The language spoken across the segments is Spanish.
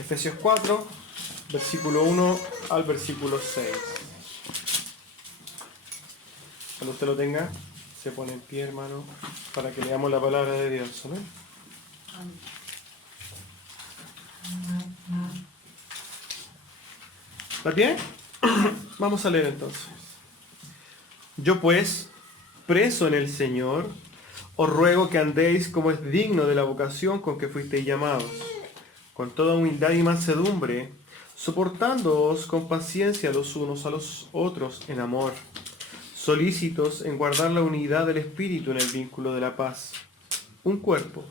Efesios 4, versículo 1 al versículo 6. Cuando usted lo tenga, se pone en pie, hermano, para que leamos la palabra de Dios. ¿Amén? ¿Está bien? Vamos a leer entonces. Yo pues, preso en el Señor, os ruego que andéis como es digno de la vocación con que fuisteis llamados, con toda humildad y mansedumbre, soportándoos con paciencia los unos a los otros en amor, solícitos en guardar la unidad del Espíritu en el vínculo de la paz, un cuerpo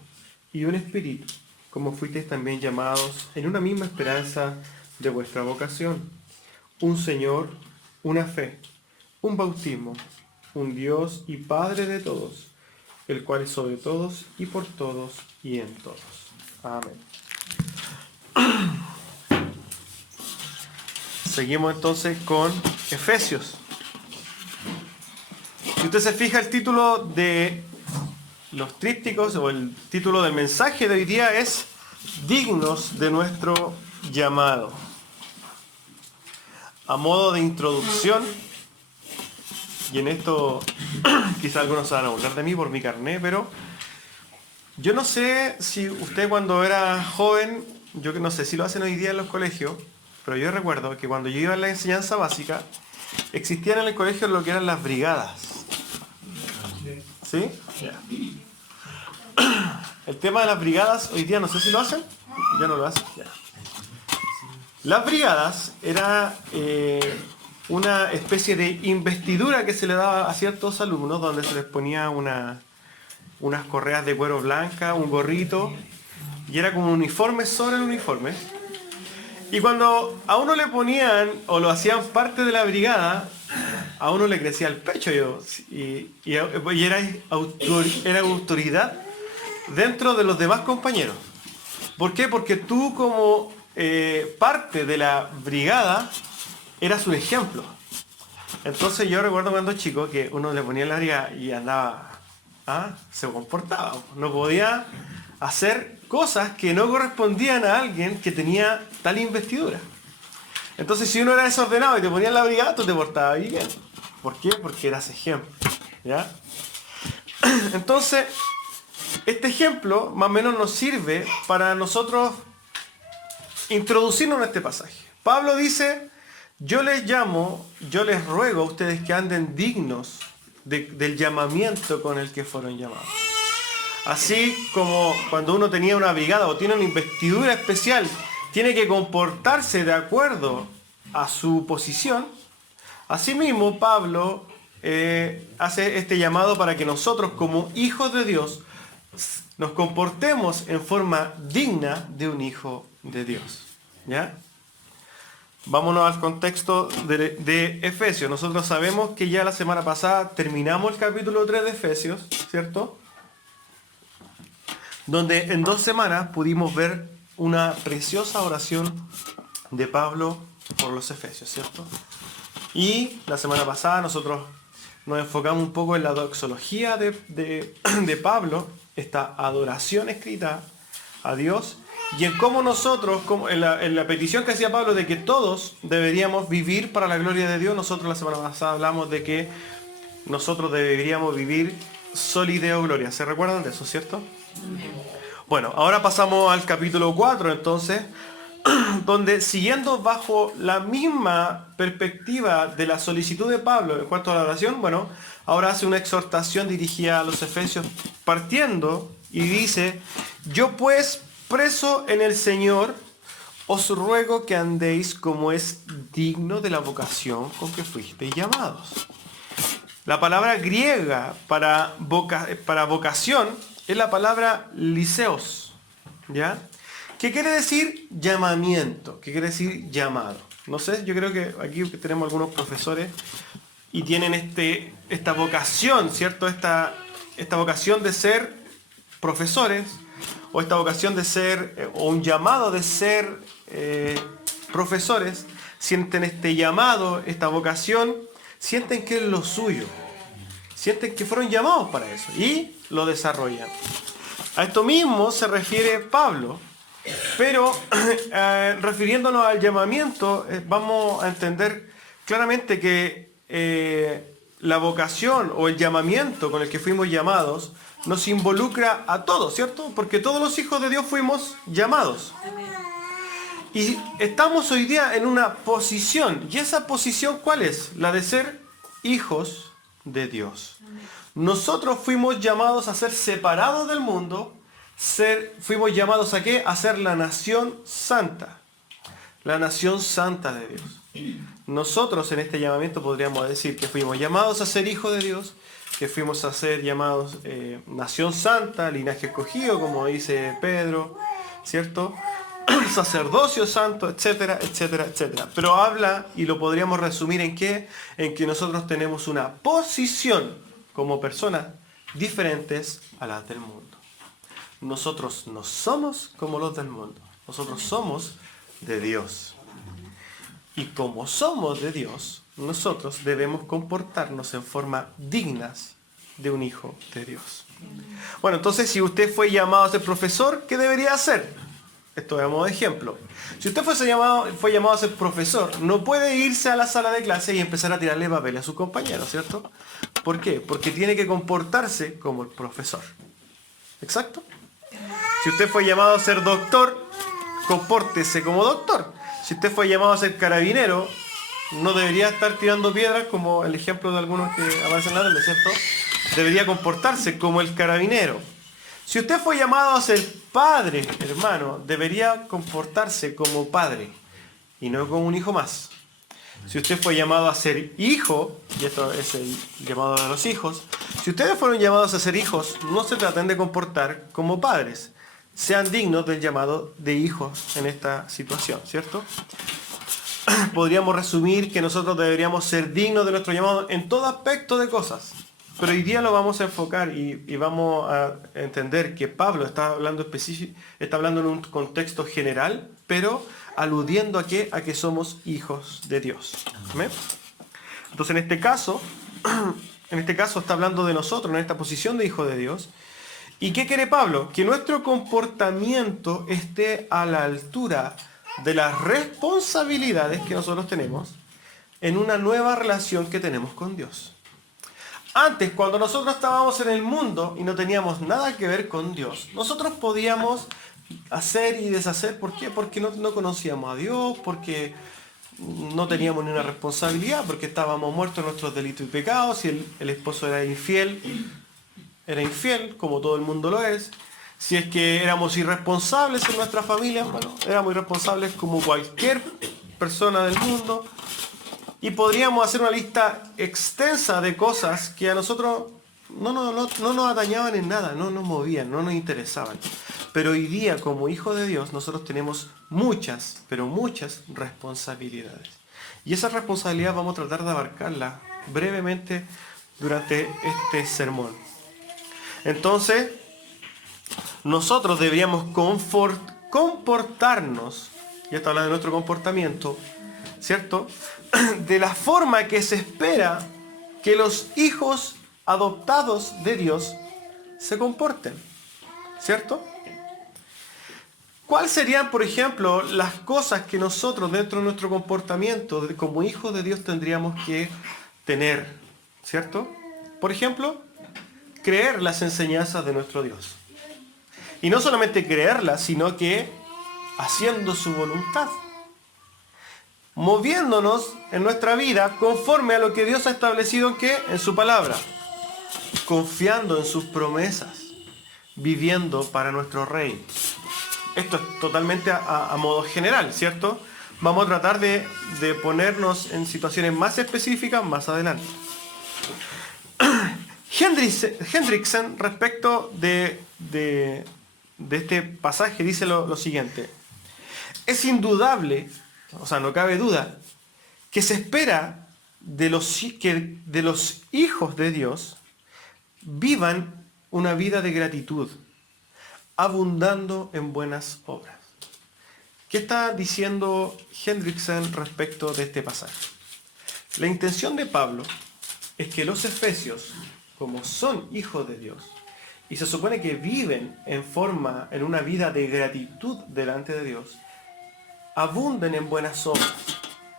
y un espíritu, como fuisteis también llamados en una misma esperanza de vuestra vocación, un Señor, una fe, un bautismo, un Dios y Padre de todos, el cual es sobre todos y por todos y en todos. Amén. Seguimos entonces con Efesios. Si usted se fija, el título de los trípticos o el título del mensaje de hoy día es Dignos de nuestro llamado. A modo de introducción, y en esto quizá algunos se van a burlar de mí por mi carné, pero yo no sé si usted cuando era joven, yo no sé si lo hacen hoy día en los colegios, pero yo recuerdo que cuando yo iba a la enseñanza básica, existían en el colegio lo que eran las brigadas. ¿Sí? Yeah. El tema de las brigadas, hoy día no sé si lo hacen, ya no lo hacen. Yeah. Las brigadas era una especie de investidura que se le daba a ciertos alumnos, donde se les ponía unas correas de cuero blanca, un gorrito, y era como un uniforme sobre el uniforme. Y cuando a uno le ponían o lo hacían parte de la brigada, a uno le crecía el pecho y era autoridad dentro de los demás compañeros. ¿Por qué? Porque tú como parte de la brigada eras un ejemplo. Entonces yo recuerdo cuando chico que uno le ponía en la brigada y andaba, se comportaba, no podía hacer cosas que no correspondían a alguien que tenía tal investidura. Entonces si uno era desordenado y te ponía en la brigada, tú te portabas bien. ¿Por qué? Porque eras ejemplo. ¿Ya? Entonces, este ejemplo más o menos nos sirve para nosotros introducirnos en este pasaje. Pablo dice, yo les ruego a ustedes que anden dignos del llamamiento con el que fueron llamados. Así como cuando uno tenía una brigada o tiene una investidura especial, tiene que comportarse de acuerdo a su posición. Asimismo, Pablo hace este llamado para que nosotros, como hijos de Dios, nos comportemos en forma digna de un hijo de Dios. ¿Ya? Vámonos al contexto de Efesios. Nosotros sabemos que ya la semana pasada terminamos el capítulo 3 de Efesios, ¿cierto? Donde en 2 semanas pudimos ver una preciosa oración de Pablo por los Efesios, ¿cierto? Y la semana pasada nosotros nos enfocamos un poco en la doxología de Pablo, esta adoración escrita a Dios, y en cómo nosotros, en la petición que hacía Pablo de que todos deberíamos vivir para la gloria de Dios. Nosotros la semana pasada hablamos de que nosotros deberíamos vivir soli Deo gloria. ¿Se recuerdan de eso, cierto? Bueno, ahora pasamos al capítulo 4 entonces, donde siguiendo bajo la misma perspectiva de la solicitud de Pablo en cuanto a la oración, bueno, ahora hace una exhortación dirigida a los Efesios partiendo y dice, yo pues, preso en el Señor, os ruego que andéis como es digno de la vocación con que fuisteis llamados. La palabra griega para vocación es la palabra liseos, ¿ya? ¿Qué quiere decir llamamiento? ¿Qué quiere decir llamado? No sé, yo creo que aquí tenemos algunos profesores y tienen esta vocación, ¿cierto? Esta vocación de ser profesores, o esta vocación de ser, o un llamado de ser profesores, sienten este llamado, esta vocación, sienten que es lo suyo, sienten que fueron llamados para eso y lo desarrollan. A esto mismo se refiere Pablo Pero refiriéndonos al llamamiento, vamos a entender claramente que la vocación o el llamamiento con el que fuimos llamados nos involucra a todos, ¿cierto? Porque todos los hijos de Dios fuimos llamados. Y estamos hoy día en una posición. ¿Y esa posición cuál es? La de ser hijos de Dios. Nosotros fuimos llamados a ser separados del mundo. Fuimos llamados ¿a qué? A ser la nación santa. La nación santa de Dios. Nosotros en este llamamiento podríamos decir que fuimos llamados a ser hijos de Dios, que fuimos a ser llamados nación santa, linaje escogido, como dice Pedro, ¿cierto? Sacerdocio santo, etcétera, etcétera, etcétera. Pero habla, y lo podríamos resumir en qué, en que nosotros tenemos una posición como personas diferentes a las del mundo. Nosotros no somos como los del mundo. Nosotros somos de Dios. Y como somos de Dios, nosotros debemos comportarnos en forma dignas de un hijo de Dios. Bueno, entonces si usted fue llamado a ser profesor, ¿qué debería hacer? Esto es a modo de ejemplo. Si usted fue llamado a ser profesor, no puede irse a la sala de clase y empezar a tirarle papel a sus compañeros, ¿cierto? ¿Por qué? Porque tiene que comportarse como el profesor. ¿Exacto? Si usted fue llamado a ser doctor, compórtese como doctor. Si usted fue llamado a ser carabinero, no debería estar tirando piedras como el ejemplo de algunos que aparecen en la Biblia, ¿cierto? Debería comportarse como el carabinero. Si usted fue llamado a ser padre, hermano, debería comportarse como padre y no como un hijo más. Si usted fue llamado a ser hijo, y esto es el llamado de los hijos, si ustedes fueron llamados a ser hijos, no se traten de comportar como padres. Sean dignos del llamado de hijos en esta situación, ¿cierto? Podríamos resumir que nosotros deberíamos ser dignos de nuestro llamado en todo aspecto de cosas. Pero hoy día lo vamos a enfocar y vamos a entender que Pablo está hablando en un contexto general, pero aludiendo a que somos hijos de Dios. ¿Amén? Entonces en este caso está hablando de nosotros, en esta posición de hijo de Dios. ¿Y qué quiere Pablo? Que nuestro comportamiento esté a la altura de las responsabilidades que nosotros tenemos en una nueva relación que tenemos con Dios. Antes, cuando nosotros estábamos en el mundo y no teníamos nada que ver con Dios, nosotros podíamos hacer y deshacer. ¿Por qué? Porque no conocíamos a Dios, porque no teníamos ni una responsabilidad, porque estábamos muertos en nuestros delitos y pecados, y el esposo era infiel, como todo el mundo lo es. Si es que éramos irresponsables en nuestra familia, bueno, éramos irresponsables como cualquier persona del mundo. Y podríamos hacer una lista extensa de cosas que a nosotros no nos atañaban en nada, no nos movían, no nos interesaban. Pero hoy día, como hijos de Dios, nosotros tenemos muchas, pero muchas responsabilidades. Y esa responsabilidad vamos a tratar de abarcarla brevemente durante este sermón. Entonces, nosotros deberíamos comportarnos, ya está hablando de nuestro comportamiento, ¿cierto? De la forma que se espera que los hijos adoptados de Dios se comporten, ¿cierto? ¿Cuáles serían, por ejemplo, las cosas que nosotros dentro de nuestro comportamiento como hijos de Dios tendríamos que tener, ¿cierto? Por ejemplo, creer las enseñanzas de nuestro Dios. Y no solamente creerlas, sino que haciendo su voluntad. Moviéndonos en nuestra vida conforme a lo que Dios ha establecido en ¿qué? En su palabra. Confiando en sus promesas. Viviendo para nuestro Rey. Esto es totalmente a modo general, ¿cierto? Vamos a tratar de ponernos en situaciones más específicas más adelante. Hendrickson, respecto de este pasaje, dice lo siguiente. Es indudable, o sea, no cabe duda, que se espera que de los hijos de Dios vivan una vida de gratitud, abundando en buenas obras. ¿Qué está diciendo Hendrickson respecto de este pasaje? La intención de Pablo es que los efesios, como son hijos de Dios, y se supone que viven en una vida de gratitud delante de Dios, abunden en buenas obras.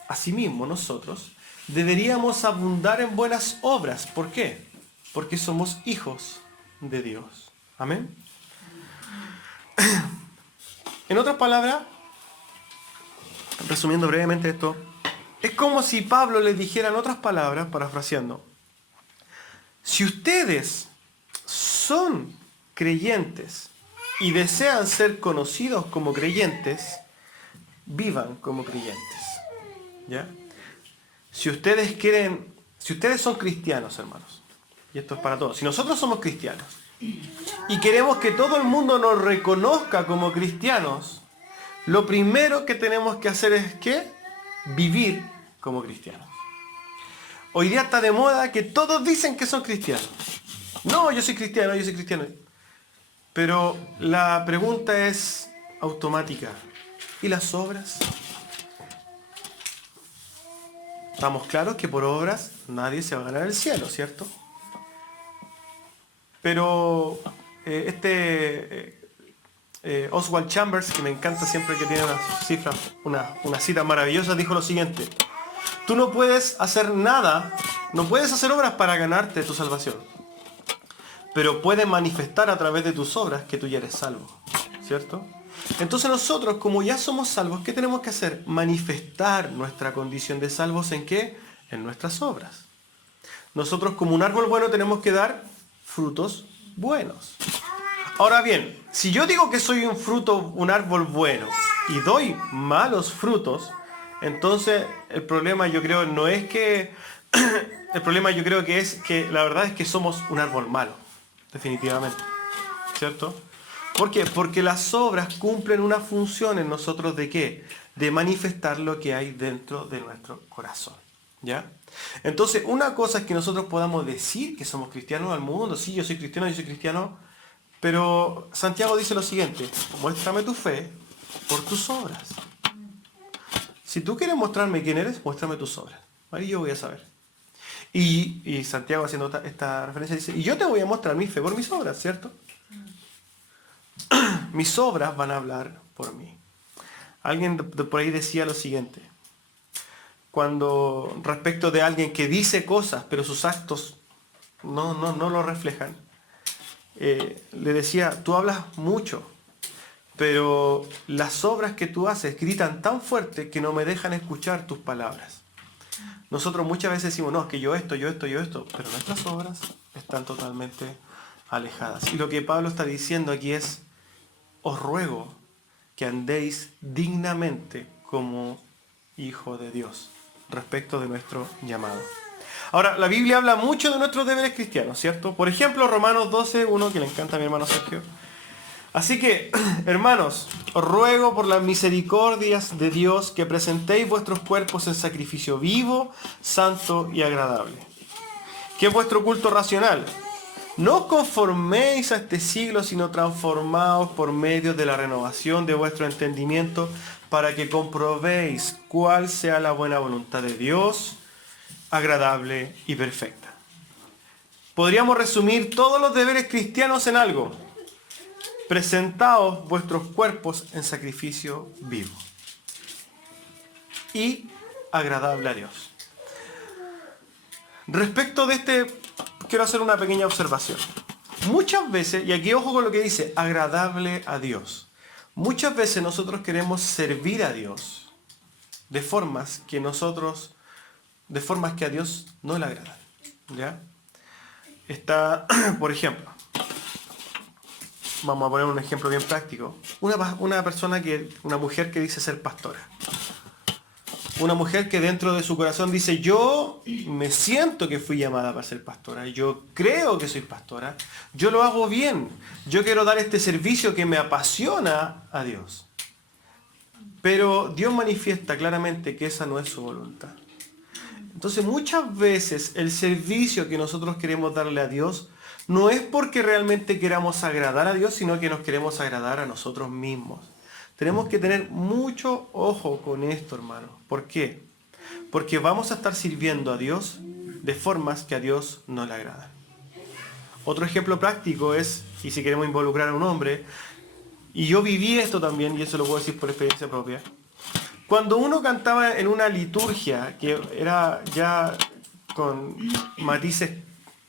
Asimismo, nosotros deberíamos abundar en buenas obras. ¿Por qué? Porque somos hijos de Dios. Amén. En otras palabras, resumiendo brevemente esto, es como si Pablo les dijera en otras palabras, parafraseando, si ustedes son creyentes y desean ser conocidos como creyentes, vivan como creyentes. ¿Ya? Si ustedes son cristianos, hermanos, y esto es para todos, si nosotros somos cristianos y queremos que todo el mundo nos reconozca como cristianos, lo primero que tenemos que hacer es ¿qué? Vivir como cristianos. Hoy día está de moda que todos dicen que son cristianos. No, yo soy cristiano. Pero la pregunta es automática. ¿Y las obras? Estamos claros que por obras nadie se va a ganar el cielo, ¿cierto? Pero Oswald Chambers, que me encanta siempre que tiene una cita maravillosa, dijo lo siguiente: tú no puedes hacer nada, no puedes hacer obras para ganarte tu salvación, pero puedes manifestar a través de tus obras que tú ya eres salvo, ¿cierto? Entonces nosotros, como ya somos salvos, ¿qué tenemos que hacer? Manifestar nuestra condición de salvos, ¿en qué? En nuestras obras. Nosotros, como un árbol bueno, tenemos que dar frutos buenos. Ahora bien, si yo digo que soy un árbol bueno y doy malos frutos, entonces el problema yo creo no es que el problema yo creo que es que la verdad es que somos un árbol malo, definitivamente, ¿cierto? ¿Por qué? Porque las obras cumplen una función en nosotros ¿de qué? De manifestar lo que hay dentro de nuestro corazón, ¿ya? Entonces, una cosa es que nosotros podamos decir que somos cristianos al mundo, sí, yo soy cristiano, pero Santiago dice lo siguiente: muéstrame tu fe por tus obras. Si tú quieres mostrarme quién eres, muéstrame tus obras. Ahí yo voy a saber. Y Santiago, haciendo esta referencia, dice, y yo te voy a mostrar mi fe por mis obras, ¿cierto? Mis obras van a hablar por mí. Alguien por ahí decía lo siguiente: cuando respecto de alguien que dice cosas, pero sus actos no lo reflejan, le decía, tú hablas mucho, pero las obras que tú haces gritan tan fuerte que no me dejan escuchar tus palabras. Nosotros muchas veces decimos, no, es que yo esto, pero nuestras obras están totalmente alejadas. Y lo que Pablo está diciendo aquí es, os ruego que andéis dignamente como hijo de Dios, respecto de nuestro llamado. Ahora, la Biblia habla mucho de nuestros deberes cristianos, ¿cierto? Por ejemplo, Romanos 12, 1, que le encanta a mi hermano Sergio. Así que, hermanos, os ruego por las misericordias de Dios que presentéis vuestros cuerpos en sacrificio vivo, santo y agradable, que es vuestro culto racional. No os conforméis a este siglo, sino transformaos por medio de la renovación de vuestro entendimiento, para que comprobéis cuál sea la buena voluntad de Dios, agradable y perfecta. Podríamos resumir todos los deberes cristianos en algo: presentaos vuestros cuerpos en sacrificio vivo y agradable a Dios. Respecto de quiero hacer una pequeña observación. Muchas veces, y aquí ojo con lo que dice, agradable a Dios. Muchas veces nosotros queremos servir a Dios de formas que a Dios no le agradan. ¿Ya? Está, por ejemplo, vamos a poner un ejemplo bien práctico. Una mujer que dice ser pastora. Una mujer que dentro de su corazón dice, yo me siento que fui llamada para ser pastora, yo creo que soy pastora, yo lo hago bien, yo quiero dar este servicio que me apasiona a Dios. Pero Dios manifiesta claramente que esa no es su voluntad. Entonces muchas veces el servicio que nosotros queremos darle a Dios no es porque realmente queramos agradar a Dios, sino que nos queremos agradar a nosotros mismos. Tenemos que tener mucho ojo con esto, hermano. ¿Por qué? Porque vamos a estar sirviendo a Dios de formas que a Dios no le agradan. Otro ejemplo práctico es y si queremos involucrar a un hombre, y yo viví esto también, y eso lo puedo decir por experiencia propia, cuando uno cantaba en una liturgia que era ya con matices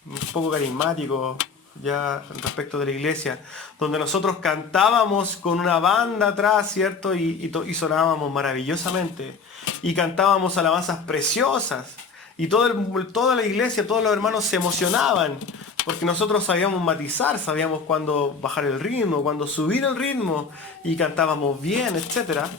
un poco carismáticos, ya respecto de la iglesia, donde nosotros cantábamos con una banda atrás, ¿cierto? Y sonábamos maravillosamente, y cantábamos alabanzas preciosas, y toda la iglesia, todos los hermanos se emocionaban, porque nosotros sabíamos matizar, sabíamos cuándo bajar el ritmo, cuándo subir el ritmo, y cantábamos bien, etcétera.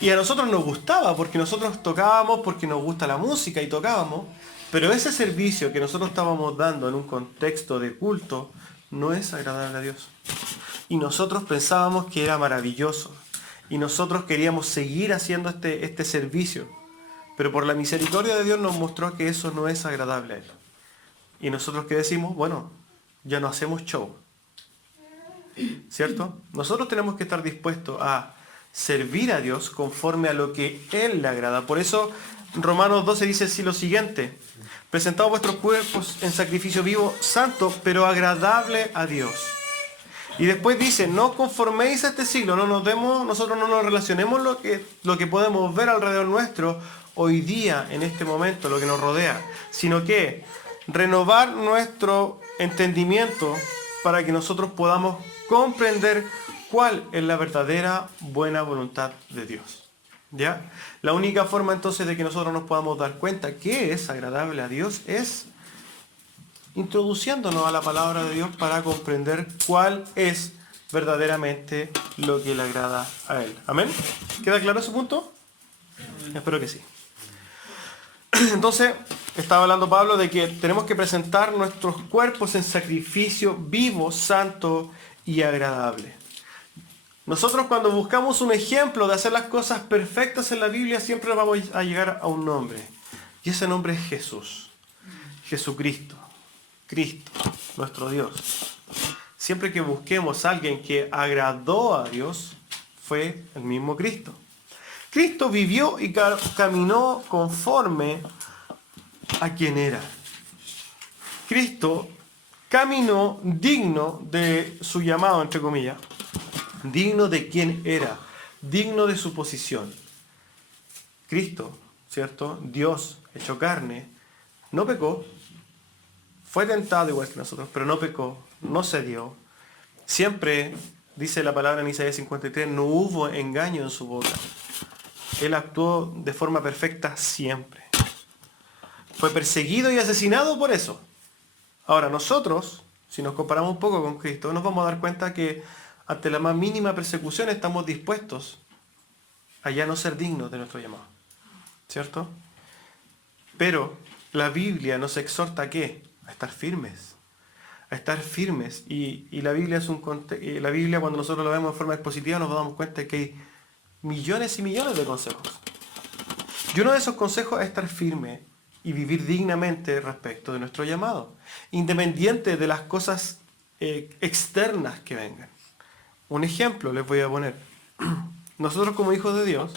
Y a nosotros nos gustaba, porque nosotros tocábamos, porque nos gusta la música y tocábamos, pero ese servicio que nosotros estábamos dando en un contexto de culto no es agradable a Dios. Y nosotros pensábamos que era maravilloso. Y nosotros queríamos seguir haciendo este servicio. Pero por la misericordia de Dios nos mostró que eso no es agradable a Él. Y nosotros que decimos, bueno, ya no hacemos show. ¿Cierto? Nosotros tenemos que estar dispuestos a servir a Dios conforme a lo que Él le agrada. Por eso Romanos 12 dice así lo siguiente: presentaos vuestros cuerpos en sacrificio vivo, santo, pero agradable a Dios. Y después dice, no conforméis a este siglo, nosotros no nos relacionemos lo que podemos ver alrededor nuestro hoy día, en este momento, lo que nos rodea, sino que renovar nuestro entendimiento para que nosotros podamos comprender cuál es la verdadera buena voluntad de Dios. ¿Ya? La única forma entonces de que nosotros nos podamos dar cuenta que es agradable a Dios es introduciéndonos a la palabra de Dios para comprender cuál es verdaderamente lo que le agrada a Él. ¿Amén? ¿Queda claro ese punto? Espero que sí. Entonces, estaba hablando Pablo de que tenemos que presentar nuestros cuerpos en sacrificio vivo, santo y agradable. Nosotros cuando buscamos un ejemplo de hacer las cosas perfectas en la Biblia, siempre vamos a llegar a un nombre. Y ese nombre es Jesús. Jesucristo. Cristo, nuestro Dios. Siempre que busquemos a alguien que agradó a Dios, fue el mismo Cristo. Cristo vivió y caminó conforme a quien era. Cristo caminó digno de su llamado, entre comillas. Digno de quien era, digno de su posición. Cristo, ¿cierto? Dios hecho carne, no pecó, fue tentado igual que nosotros, pero no pecó, no cedió. Siempre, dice la palabra en Isaías 53, no hubo engaño en su boca. Él actuó de forma perfecta siempre. Fue perseguido y asesinado por eso. Ahora nosotros, si nos comparamos un poco con Cristo, nos vamos a dar cuenta que ante la más mínima persecución estamos dispuestos a ya no ser dignos de nuestro llamado. ¿Cierto? Pero la Biblia nos exhorta ¿a qué? A estar firmes. A estar firmes. Y la Biblia la Biblia, cuando nosotros la vemos de forma expositiva, nos damos cuenta que hay millones y millones de consejos. Y uno de esos consejos es estar firme y vivir dignamente respecto de nuestro llamado, independiente de las cosas externas que vengan. Un ejemplo les voy a poner. Nosotros como hijos de Dios,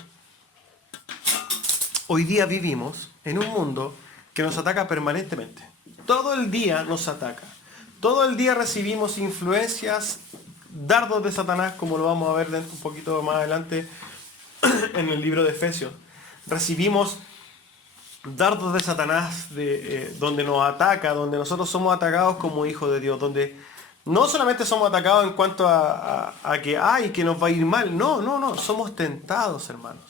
hoy día vivimos en un mundo que nos ataca permanentemente. Todo el día nos ataca. Todo el día recibimos influencias, dardos de Satanás, como lo vamos a ver un poquito más adelante en el libro de Efesios. Recibimos dardos de Satanás donde nos ataca, donde nosotros somos atacados como hijos de Dios, donde no solamente somos atacados en cuanto a que nos va a ir mal, no, somos tentados, hermanos.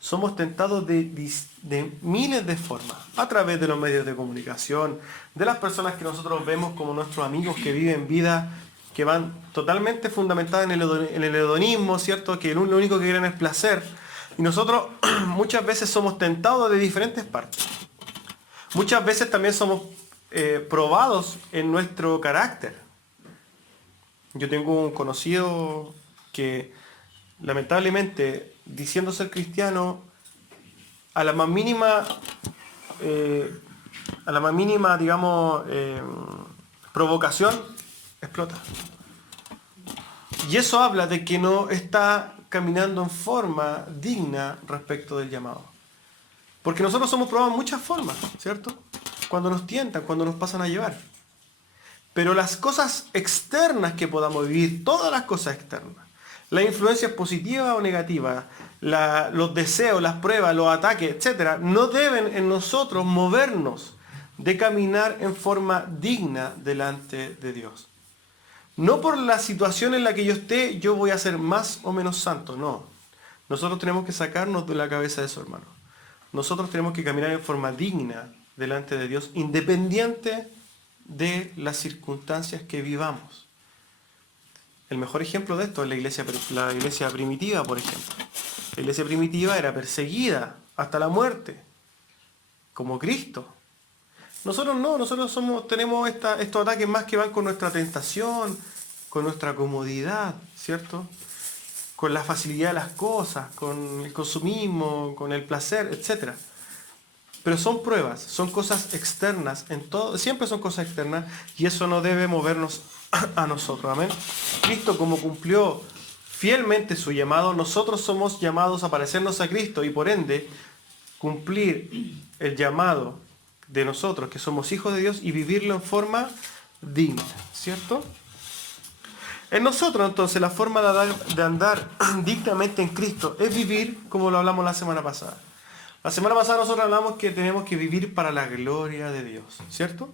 Somos tentados de miles de formas, a través de los medios de comunicación, de las personas que nosotros vemos como nuestros amigos que viven vidas que van totalmente fundamentadas en el hedonismo, ¿cierto? Que lo único que quieren es placer. Y nosotros muchas veces somos tentados de diferentes partes. Muchas veces también somos probados en nuestro carácter. Yo tengo un conocido que lamentablemente, diciendo ser cristiano, a la más mínima, digamos, provocación, explota. Y eso habla de que no está caminando en forma digna respecto del llamado. Porque nosotros somos probados en muchas formas, ¿cierto? Cuando nos tientan, cuando nos pasan a llevar. Pero las cosas externas que podamos vivir, todas las cosas externas, las influencias positivas o negativas, los deseos, las pruebas, los ataques, etc., no deben en nosotros movernos de caminar en forma digna delante de Dios. No por la situación en la que yo esté, yo voy a ser más o menos santo, no. Nosotros tenemos que sacarnos de la cabeza de eso, hermano. Nosotros tenemos que caminar en forma digna delante de Dios, independiente de las circunstancias que vivamos. El mejor ejemplo de esto es la iglesia primitiva, por ejemplo. La iglesia primitiva era perseguida hasta la muerte, como Cristo. Nosotros no, tenemos estos ataques más que van con nuestra tentación, con nuestra comodidad, ¿cierto? Con la facilidad de las cosas, con el consumismo, con el placer, etc. Pero son pruebas, son cosas externas, siempre son cosas externas, y eso no debe movernos a nosotros, amén. Cristo, como cumplió fielmente su llamado, nosotros somos llamados a parecernos a Cristo y por ende cumplir el llamado de nosotros, que somos hijos de Dios, y vivirlo en forma digna, ¿cierto? En nosotros, entonces, la forma de andar dignamente en Cristo es vivir como lo hablamos la semana pasada. La semana pasada nosotros hablamos que tenemos que vivir para la gloria de Dios, ¿cierto?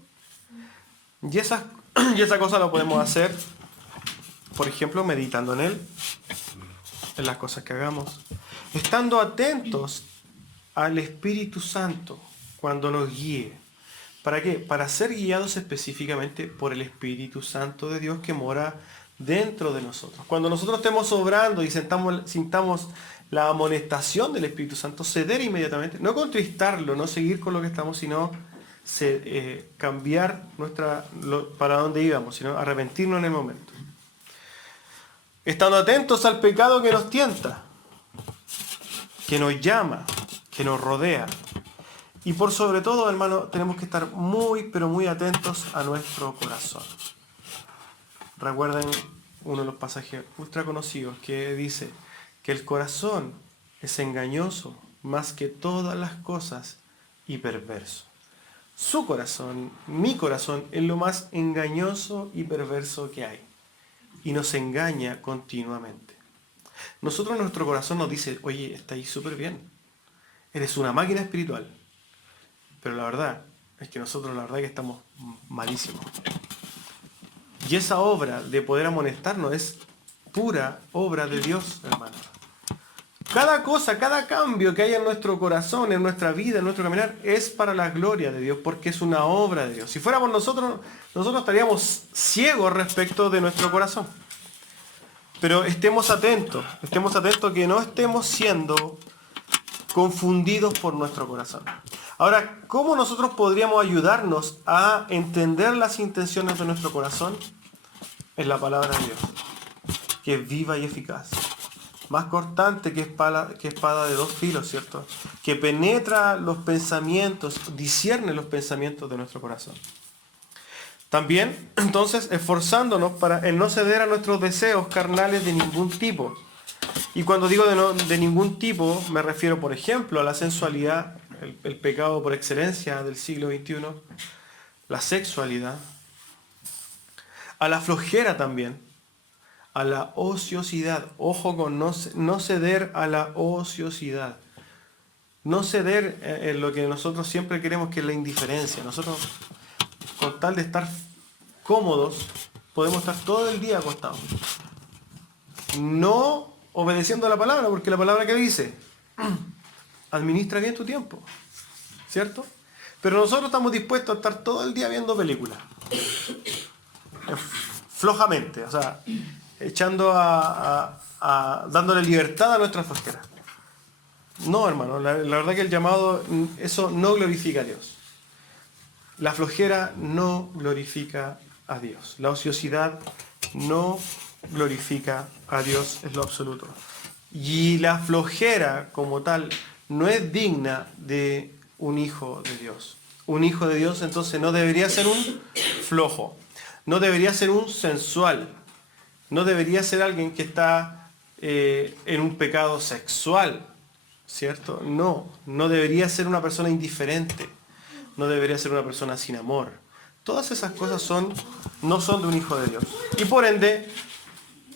Y esa cosa lo podemos hacer, por ejemplo, meditando en Él, en las cosas que hagamos, estando atentos al Espíritu Santo cuando nos guíe. ¿Para qué? Para ser guiados específicamente por el Espíritu Santo de Dios que mora dentro de nosotros. Cuando nosotros estemos obrando y sintamos la amonestación del Espíritu Santo, ceder inmediatamente, no contristarlo, no seguir con lo que estamos, sino cambiar para dónde íbamos, sino arrepentirnos en el momento. Estando atentos al pecado que nos tienta, que nos llama, que nos rodea. Y por sobre todo, hermano, tenemos que estar muy, pero muy atentos a nuestro corazón. Recuerden uno de los pasajes ultra conocidos que dice que el corazón es engañoso más que todas las cosas y perverso. Su corazón, mi corazón, es lo más engañoso y perverso que hay. Y nos engaña continuamente. Nosotros, nuestro corazón nos dice, oye, está ahí súper bien. Eres una máquina espiritual. Pero la verdad es que nosotros, la verdad, que estamos malísimos. Y esa obra de poder amonestarnos es pura obra de Dios, hermano. Cada cosa, cada cambio que haya en nuestro corazón, en nuestra vida, en nuestro caminar, es para la gloria de Dios, porque es una obra de Dios. Si fuéramos nosotros estaríamos ciegos respecto de nuestro corazón. Pero estemos atentos que no estemos siendo confundidos por nuestro corazón. Ahora, ¿cómo nosotros podríamos ayudarnos a entender las intenciones de nuestro corazón? En la palabra de Dios, que es viva y eficaz, más cortante que espada de dos filos, ¿cierto? Que penetra los pensamientos, discierne los pensamientos de nuestro corazón. También, entonces, esforzándonos en no ceder a nuestros deseos carnales de ningún tipo. Y cuando digo de ningún tipo, me refiero, por ejemplo, a la sensualidad, el pecado por excelencia del siglo XXI, la sexualidad, a la flojera también, a la ociosidad. Ojo con no ceder a la ociosidad. No ceder en lo que nosotros siempre queremos, que es la indiferencia. Nosotros, con tal de estar cómodos, podemos estar todo el día acostados. No obedeciendo a la palabra, porque la palabra que dice, administra bien tu tiempo, ¿cierto? Pero nosotros estamos dispuestos a estar todo el día viendo películas. Flojamente, o sea, dándole libertad a nuestra flojera. No, hermano, la verdad que el llamado, eso no glorifica a Dios. La flojera no glorifica a Dios. La ociosidad no glorifica a Dios en lo absoluto. Y la flojera como tal no es digna de un hijo de Dios. Un hijo de Dios entonces no debería ser un flojo. No debería ser un sensual. No debería ser alguien que está en un pecado sexual, ¿cierto? No debería ser una persona indiferente. No debería ser una persona sin amor. Todas esas cosas no son de un hijo de Dios. Y por ende,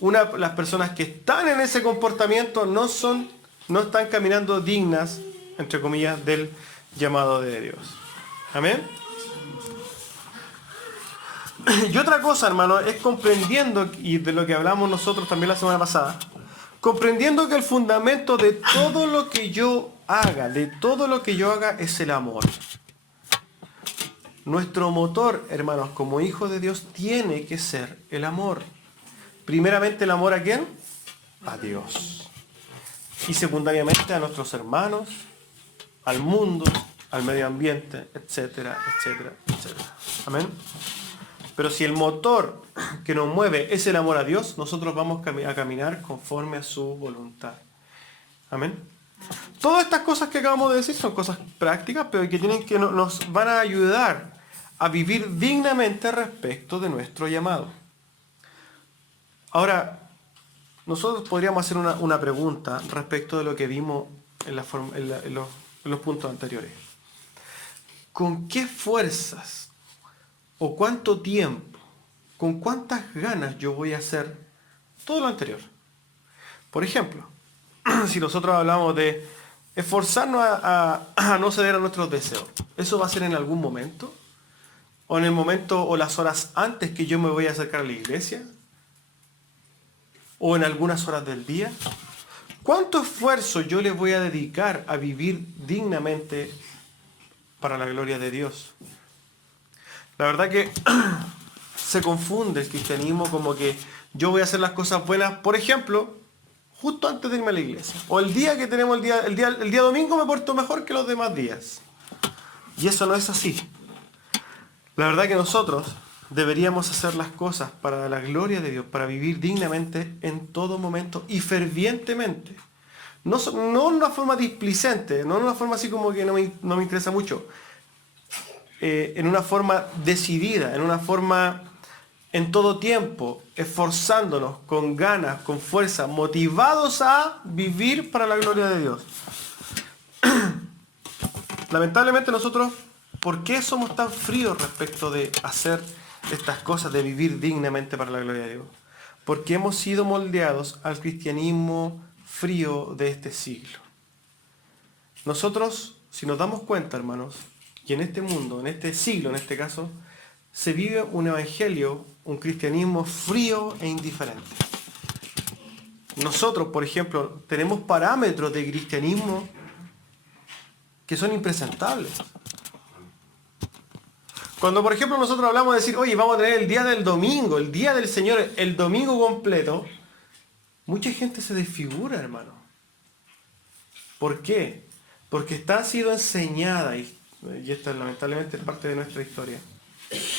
las personas que están en ese comportamiento no están caminando dignas, entre comillas, del llamado de Dios. Amén. Y otra cosa, hermano, es comprendiendo, y de lo que hablamos nosotros también la semana pasada, comprendiendo que el fundamento de todo lo que yo haga, es el amor. Nuestro motor, hermanos, como hijos de Dios, tiene que ser el amor. Primeramente, ¿el amor a quién? A Dios. Y secundariamente a nuestros hermanos, al mundo, al medio ambiente, etcétera, etcétera, etcétera. Amén. Pero si el motor que nos mueve es el amor a Dios, nosotros vamos a caminar conforme a su voluntad. Amén. Todas estas cosas que acabamos de decir son cosas prácticas, pero que nos van a ayudar a vivir dignamente respecto de nuestro llamado. Ahora, nosotros podríamos hacer una pregunta respecto de lo que vimos en los puntos anteriores. ¿Con qué fuerzas o cuánto tiempo, con cuántas ganas yo voy a hacer todo lo anterior? Por ejemplo, si nosotros hablamos de esforzarnos a no ceder a nuestros deseos, ¿eso va a ser en algún momento? ¿O en el momento o las horas antes que yo me voy a acercar a la iglesia? ¿O en algunas horas del día? ¿Cuánto esfuerzo yo le voy a dedicar a vivir dignamente para la gloria de Dios? La verdad que se confunde el cristianismo como que yo voy a hacer las cosas buenas, por ejemplo, justo antes de irme a la iglesia. O el día que tenemos el día domingo me porto mejor que los demás días. Y eso no es así. La verdad que nosotros deberíamos hacer las cosas para la gloria de Dios, para vivir dignamente en todo momento y fervientemente. No en una forma displicente, no en una forma así como que no me interesa mucho. En una forma decidida, en una forma en todo tiempo, esforzándonos con ganas, con fuerza, motivados a vivir para la gloria de Dios. Lamentablemente nosotros, ¿por qué somos tan fríos respecto de hacer estas cosas, de vivir dignamente para la gloria de Dios? Porque hemos sido moldeados al cristianismo frío de este siglo. Nosotros, si nos damos cuenta, hermanos, y en este mundo, en este siglo en este caso, se vive un evangelio, un cristianismo frío e indiferente. Nosotros, por ejemplo, tenemos parámetros de cristianismo que son impresentables. Cuando, por ejemplo, nosotros hablamos de decir, oye, vamos a tener el día del domingo, el día del Señor, el domingo completo, mucha gente se desfigura, hermano. ¿Por qué? Porque ha sido enseñada, y esta lamentablemente es parte de nuestra historia,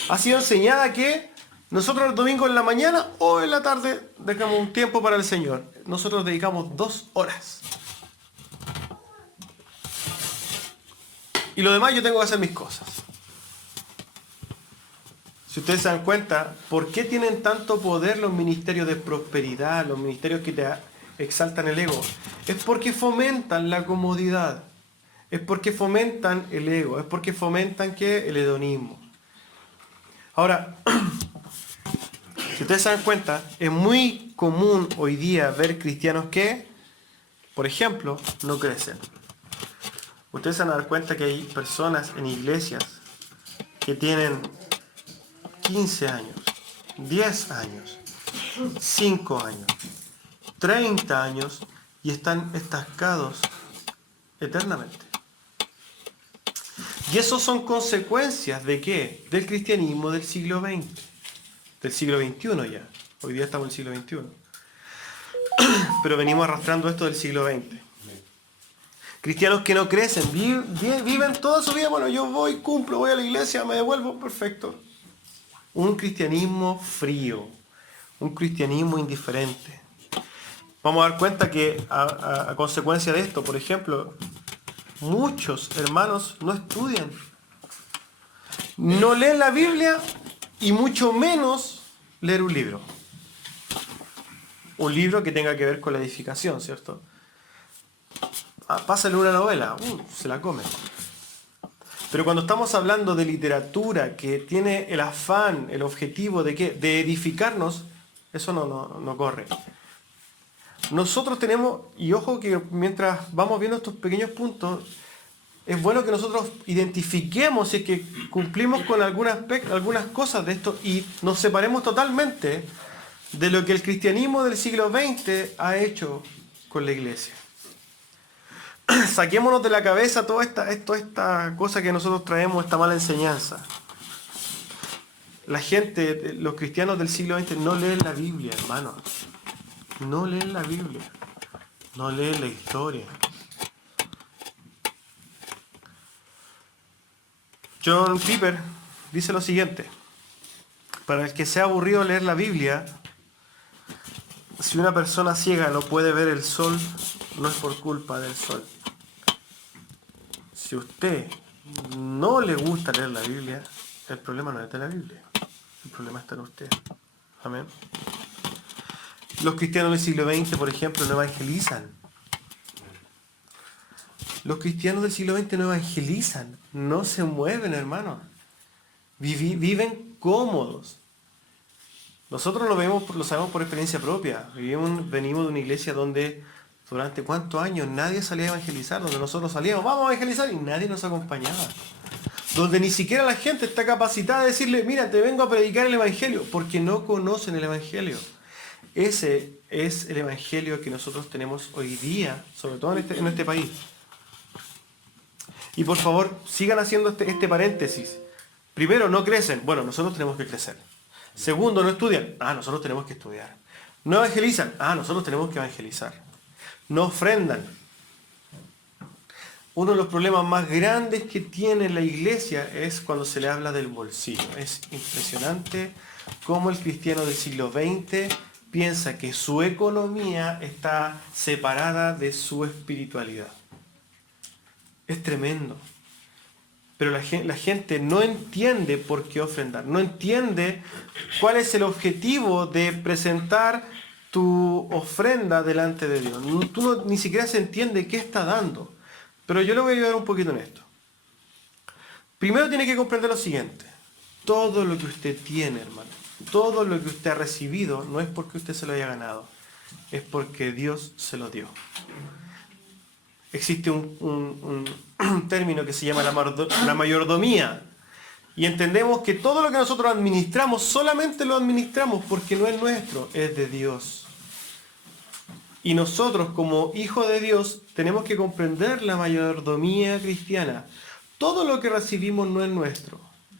ha sido enseñada que nosotros el domingo en la mañana o en la tarde dejamos un tiempo para el Señor. Nosotros dedicamos 2 horas. Y lo demás yo tengo que hacer mis cosas. Si ustedes se dan cuenta, ¿por qué tienen tanto poder los ministerios de prosperidad, los ministerios que te exaltan el ego? Es porque fomentan la comodidad. Es porque fomentan el ego. Es porque fomentan ¿qué? El hedonismo. Ahora, si ustedes se dan cuenta, es muy común hoy día ver cristianos que, por ejemplo, no crecen. Ustedes se van a dar cuenta que hay personas en iglesias que tienen 15 años, 10 años, 5 años, 30 años y están estancados eternamente. Y eso son consecuencias ¿de qué? Del cristianismo del siglo XX, del siglo XXI ya. Hoy día estamos en el siglo XXI. Pero venimos arrastrando esto del siglo XX. Cristianos que no crecen, viven toda su vida, bueno, yo voy, cumplo, voy a la iglesia, me devuelvo, perfecto. Un cristianismo frío, un cristianismo indiferente. Vamos a dar cuenta que a consecuencia de esto, por ejemplo, muchos hermanos no estudian, no leen la Biblia y mucho menos leer un libro. Un libro que tenga que ver con la edificación, ¿cierto? Pásale una novela, se la come. Pero cuando estamos hablando de literatura que tiene el afán, el objetivo de ¿qué? De edificarnos, eso no corre. Nosotros tenemos, y ojo que mientras vamos viendo estos pequeños puntos, es bueno que nosotros identifiquemos si es que cumplimos con algunas cosas de esto y nos separemos totalmente de lo que el cristianismo del siglo XX ha hecho con la iglesia. Saquémonos de la cabeza toda esta cosa que nosotros traemos, esta mala enseñanza. La gente, los cristianos del siglo XX no leen la Biblia, hermanos. No leen la Biblia. No leen la historia. John Piper dice lo siguiente: para el que sea aburrido leer la Biblia, si una persona ciega no puede ver el sol, no es por culpa del sol. Si a usted no le gusta leer la Biblia, el problema no es de la Biblia. El problema está en usted. Amén. Los cristianos del siglo XX, por ejemplo, no evangelizan. Los cristianos del siglo XX no evangelizan, no se mueven, hermanos. Viven cómodos. Nosotros lo sabemos por experiencia propia. Venimos de una iglesia donde durante cuántos años nadie salía a evangelizar, donde nosotros salíamos, vamos a evangelizar, y nadie nos acompañaba. Donde ni siquiera la gente está capacitada de decirle, mira, te vengo a predicar el evangelio, porque no conocen el evangelio. Ese es el evangelio que nosotros tenemos hoy día, sobre todo en este país. Y por favor, sigan haciendo este paréntesis. Primero, no crecen. Bueno, nosotros tenemos que crecer. Segundo, no estudian. Nosotros tenemos que estudiar. No evangelizan. Nosotros tenemos que evangelizar. No ofrendan. Uno de los problemas más grandes que tiene la iglesia es cuando se le habla del bolsillo. Es impresionante cómo el cristiano del siglo XX piensa que su economía está separada de su espiritualidad. Es tremendo. Pero la gente no entiende por qué ofrendar. No entiende cuál es el objetivo de presentar tu ofrenda delante de Dios. Ni siquiera se entiende qué está dando. Pero yo le voy a ayudar un poquito en esto. Primero tiene que comprender lo siguiente. Todo lo que usted tiene, hermano, todo lo que usted ha recibido, no es porque usted se lo haya ganado. Es porque Dios se lo dio. Existe un término que se llama la mayordomía. Y entendemos que todo lo que nosotros administramos, solamente lo administramos porque no es nuestro, es de Dios. Y nosotros, como hijos de Dios, tenemos que comprender la mayordomía cristiana. Todo lo que recibimos no es nuestro,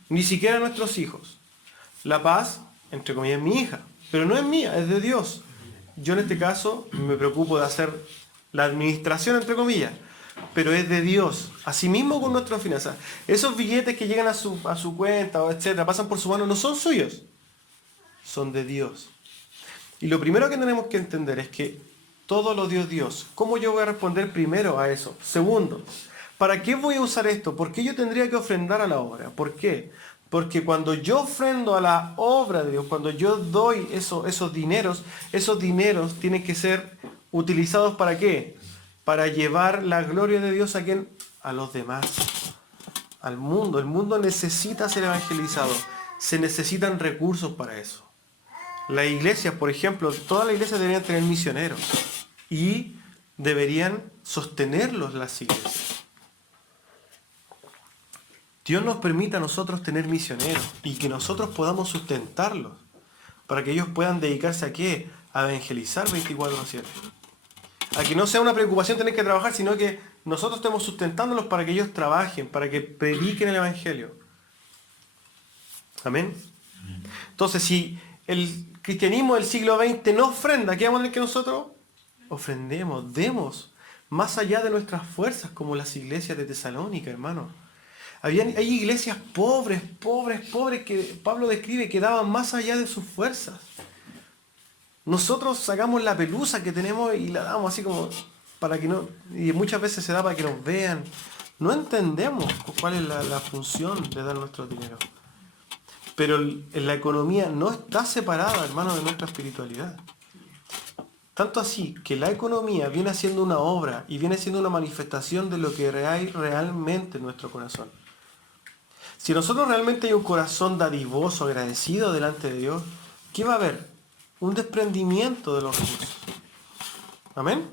ni siquiera nuestros hijos. La paz, entre comillas, es mi hija, pero no es mía, es de Dios. Yo en este caso me preocupo de hacer la administración, entre comillas, pero es de Dios. Asimismo con nuestras finanzas. Esos billetes que llegan a su cuenta, etcétera, pasan por su mano, no son suyos, son de Dios. Y lo primero que tenemos que entender es que todo lo dio Dios. ¿Cómo yo voy a responder primero a eso? Segundo, ¿para qué voy a usar esto? ¿Por qué yo tendría que ofrendar a la obra? ¿Por qué? Porque cuando yo ofrendo a la obra de Dios, cuando yo doy esos dineros tienen que ser utilizados ¿para qué? Para llevar la gloria de Dios ¿a quién? A los demás, al mundo. El mundo necesita ser evangelizado. Se necesitan recursos para eso. La iglesia, por ejemplo, todas las iglesias deberían tener misioneros y deberían sostenerlos las iglesias. Dios nos permite a nosotros tener misioneros y que nosotros podamos sustentarlos para que ellos puedan dedicarse ¿a qué? A evangelizar 24/7. A que no sea una preocupación tener que trabajar, sino que nosotros estemos sustentándolos para que ellos trabajen, para que prediquen el evangelio. Amén. Entonces, si el cristianismo del siglo XX no ofrenda, ¿qué vamos a tener que nosotros? Ofrendemos, demos, más allá de nuestras fuerzas, como las iglesias de Tesalónica, hermano. Hay iglesias pobres que Pablo describe que daban más allá de sus fuerzas. Nosotros sacamos la pelusa que tenemos y la damos así como para que no... Y muchas veces se da para que nos vean. No entendemos cuál es la función de dar nuestro dinero. Pero la economía no está separada, hermano, de nuestra espiritualidad. Tanto así que la economía viene haciendo una obra y viene siendo una manifestación de lo que hay realmente en nuestro corazón. Si nosotros realmente hay un corazón dadivoso, agradecido delante de Dios, ¿qué va a haber? Un desprendimiento de los recursos. Amén.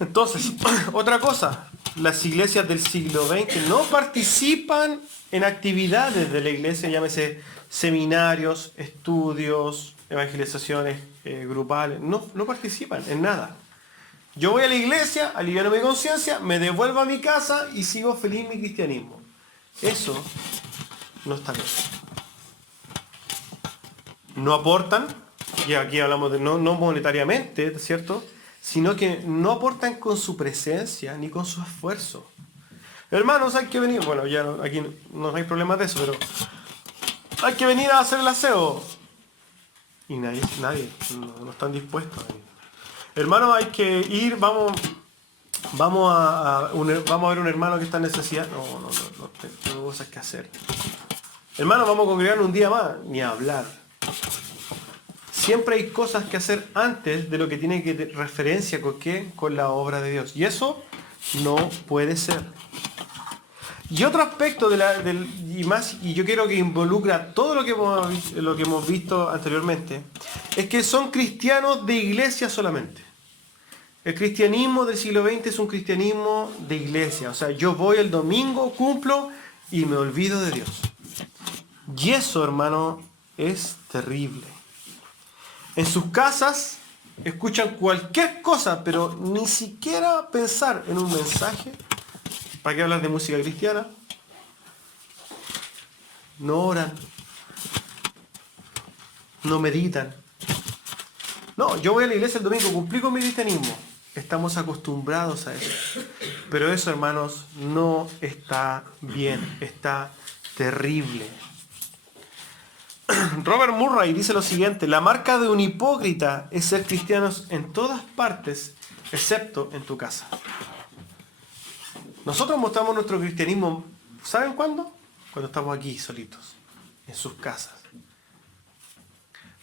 Entonces, otra cosa, las iglesias del siglo XX no participan en actividades de la iglesia, llámese seminarios, estudios, evangelizaciones grupales, no participan en nada. Yo voy a la iglesia, aliviano mi conciencia, me devuelvo a mi casa y sigo feliz mi cristianismo. Eso no está bien. No aportan, y aquí hablamos de no monetariamente, ¿cierto?, sino que no aportan con su presencia ni con su esfuerzo. Hermanos, hay que venir, bueno, ya aquí no hay problemas de eso, pero hay que venir a hacer el aseo. Y nadie no están dispuestos a venir. Hermanos, hay que ir, vamos a ver un hermano que está en necesidad. No tengo cosas que hacer. Hermanos, vamos a congregar un día más, ni a hablar. Siempre hay cosas que hacer antes de lo que tiene que referencia con qué, con la obra de Dios. Y eso no puede ser. Y otro aspecto y yo quiero que involucra todo lo que hemos visto anteriormente, es que son cristianos de iglesia solamente. El cristianismo del siglo XX es un cristianismo de iglesia. O sea, yo voy el domingo, cumplo y me olvido de Dios. Y eso, hermano, es terrible. En sus casas escuchan cualquier cosa, pero ni siquiera pensar en un mensaje. ¿Para qué hablar de música cristiana? No oran. No meditan. No, yo voy a la iglesia el domingo, cumplí con mi cristianismo. Estamos acostumbrados a eso. Pero eso, hermanos, no está bien. Está terrible. Robert Murray dice lo siguiente: la marca de un hipócrita es ser cristianos en todas partes, excepto en tu casa. Nosotros mostramos nuestro cristianismo, ¿saben cuándo? Cuando estamos aquí solitos, en sus casas.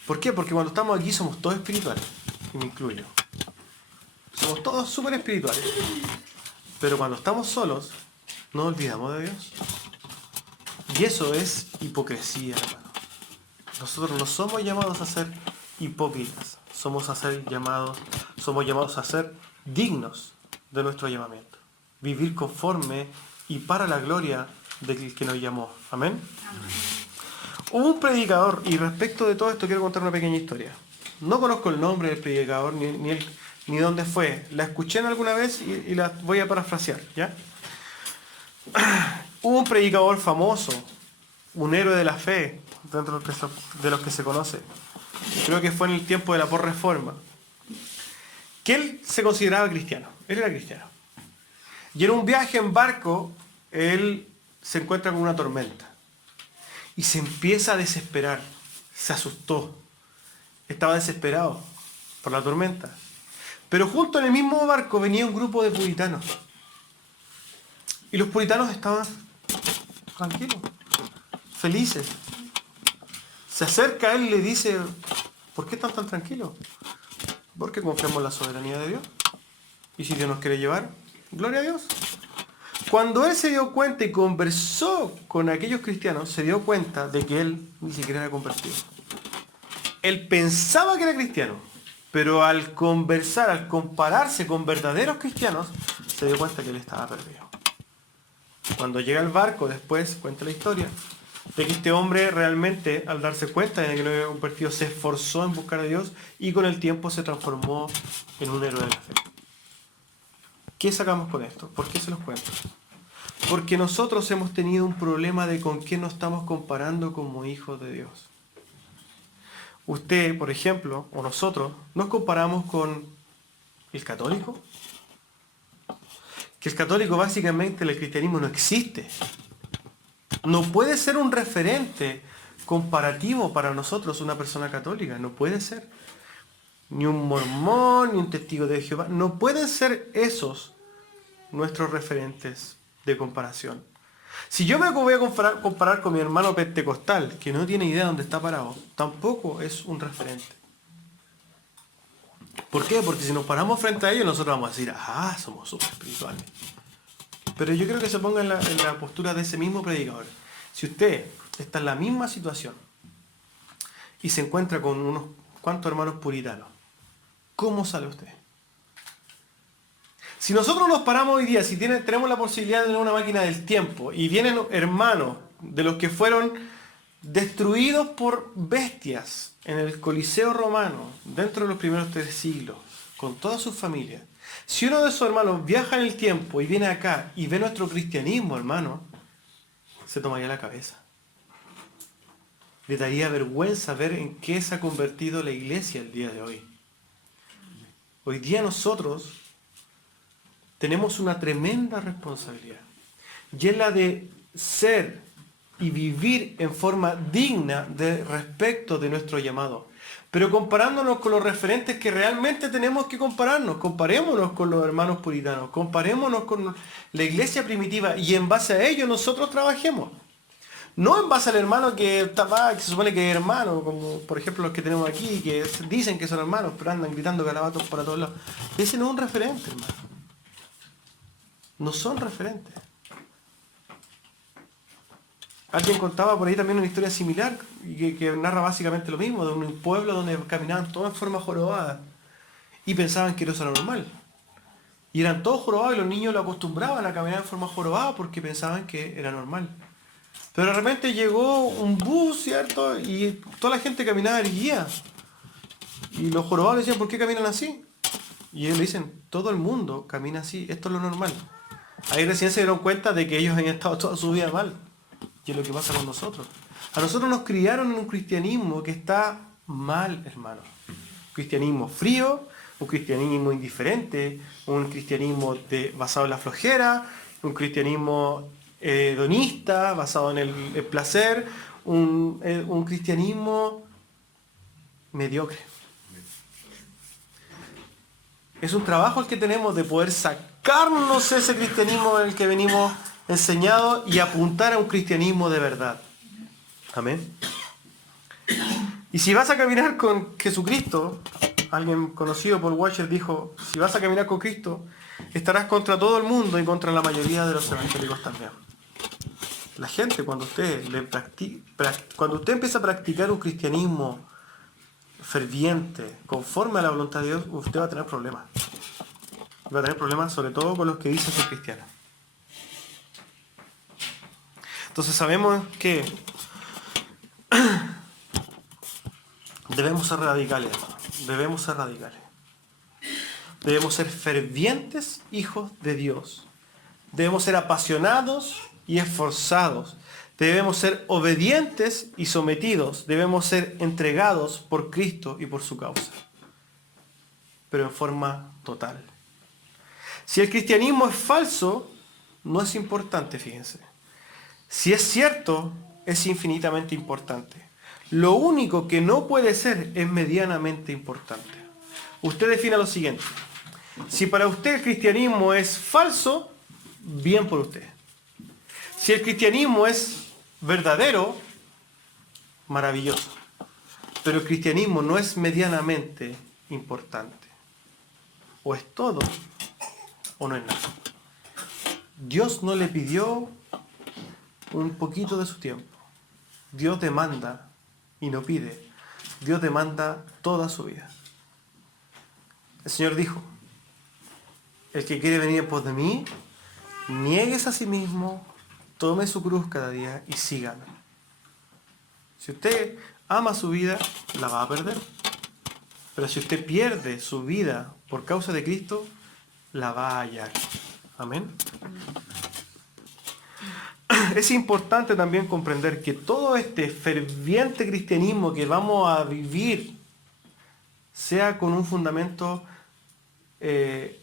¿Por qué? Porque cuando estamos aquí somos todos espirituales, y me incluyo. Somos todos súper espirituales. Pero cuando estamos solos, nos olvidamos de Dios. Y eso es hipocresía, hermano. Nosotros no somos llamados a ser hipócritas, somos llamados a ser dignos de nuestro llamamiento. Vivir conforme y para la gloria del que nos llamó. Amén. Hubo un predicador, y respecto de todo esto quiero contar una pequeña historia. No conozco el nombre del predicador, ni dónde fue. La escuché en alguna vez y la voy a parafrasear, ¿ya? Hubo un predicador famoso, un héroe de la fe, dentro de los que se conoce. Creo que fue en el tiempo de la posreforma. Que él se consideraba cristiano. Él era cristiano. Y en un viaje en barco, él se encuentra con una tormenta. Y se empieza a desesperar. Se asustó. Estaba desesperado por la tormenta. Pero junto en el mismo barco venía un grupo de puritanos. Y los puritanos estaban tranquilos, felices. Se acerca a él y le dice: ¿por qué están tan tranquilos? Porque confiamos en la soberanía de Dios. Y si Dios nos quiere llevar, gloria a Dios. Cuando él se dio cuenta y conversó con aquellos cristianos, se dio cuenta de que él ni siquiera era convertido. Él pensaba que era cristiano, pero al conversar, al compararse con verdaderos cristianos, se dio cuenta que él estaba perdido. Cuando llega al barco, después cuenta la historia de que este hombre realmente, al darse cuenta de que no había convertido, se esforzó en buscar a Dios y con el tiempo se transformó en un héroe de la fe. ¿Qué sacamos con esto? ¿Por qué se los cuento? Porque nosotros hemos tenido un problema de con quién nos estamos comparando como hijos de Dios. Usted, por ejemplo, o nosotros, nos comparamos con el católico. Que el católico, básicamente, el cristianismo no existe. No puede ser un referente comparativo para nosotros una persona católica. No puede ser. Ni un mormón, ni un testigo de Jehová. No pueden ser esos nuestros referentes de comparación. Si yo me voy a comparar con mi hermano pentecostal, que no tiene idea de dónde está parado, tampoco es un referente. ¿Por qué? Porque si nos paramos frente a ellos, nosotros vamos a decir: somos súper espirituales. Pero yo creo que se ponga en la postura de ese mismo predicador. Si usted está en la misma situación y se encuentra con unos cuantos hermanos puritanos, ¿cómo sale usted? Si nosotros nos paramos hoy día, si tenemos la posibilidad de tener una máquina del tiempo y vienen hermanos de los que fueron destruidos por bestias en el Coliseo romano, dentro de los primeros 3 siglos, con toda su familia, si uno de esos hermanos viaja en el tiempo y viene acá y ve nuestro cristianismo, hermano, se tomaría la cabeza. Le daría vergüenza ver en qué se ha convertido la iglesia el día de hoy. Hoy día nosotros tenemos una tremenda responsabilidad, y es la de ser y vivir en forma digna de respecto de nuestro llamado. Pero comparándonos con los referentes que realmente tenemos que compararnos, comparémonos con los hermanos puritanos, comparémonos con la iglesia primitiva, y en base a ello nosotros trabajemos. No en base al hermano que se supone que es hermano, como por ejemplo los que tenemos aquí, que dicen que son hermanos, pero andan gritando calabatos para todos lados. Ese no es un referente, hermano. No son referentes. Alguien contaba por ahí también una historia similar, que narra básicamente lo mismo, de un pueblo donde caminaban todos en forma jorobada y pensaban que eso era normal. Y eran todos jorobados y los niños lo acostumbraban a caminar en forma jorobada porque pensaban que era normal. Pero de repente llegó un bus, ¿cierto? Y toda la gente caminaba erguida. Y los jorobados le decían, ¿por qué caminan así? Y ellos le dicen, todo el mundo camina así, esto es lo normal. Ahí recién se dieron cuenta de que ellos habían estado toda su vida mal. Y es lo que pasa con nosotros. A nosotros nos criaron en un cristianismo que está mal, hermano. Un cristianismo frío, un cristianismo indiferente, un cristianismo basado en la flojera, un cristianismo hedonista, basado en el placer, un cristianismo mediocre. Es un trabajo el que tenemos de poder sacarnos ese cristianismo en el que venimos enseñados y apuntar a un cristianismo de verdad. Amén. Y si vas a caminar con Jesucristo, alguien conocido por Washer dijo, si vas a caminar con Cristo, estarás contra todo el mundo y contra la mayoría de los evangélicos también. La gente, cuando usted empieza a practicar un cristianismo ferviente, conforme a la voluntad de Dios, usted va a tener problemas. Va a tener problemas sobre todo con los que dicen ser cristianos. Entonces sabemos que debemos ser radicales, debemos ser radicales. Debemos ser fervientes hijos de Dios. Debemos ser apasionados y esforzados. Debemos ser obedientes y sometidos. Debemos ser entregados por Cristo y por su causa. Pero en forma total. Si el cristianismo es falso, no es importante, fíjense. Si es cierto, es infinitamente importante. Lo único que no puede ser es medianamente importante. Usted defina lo siguiente. Si para usted el cristianismo es falso, bien por usted. Si el cristianismo es verdadero, maravilloso. Pero el cristianismo no es medianamente importante. O es todo, o no es nada. Dios no le pidió un poquito de su tiempo. Dios demanda y no pide. Dios demanda toda su vida. El Señor dijo, el que quiere venir en pos de mí, niéguese a sí mismo, tome su cruz cada día y sígame. Si usted ama su vida, la va a perder. Pero si usted pierde su vida por causa de Cristo, la va a hallar. Amén. Es importante también comprender que todo este ferviente cristianismo que vamos a vivir sea con un fundamento que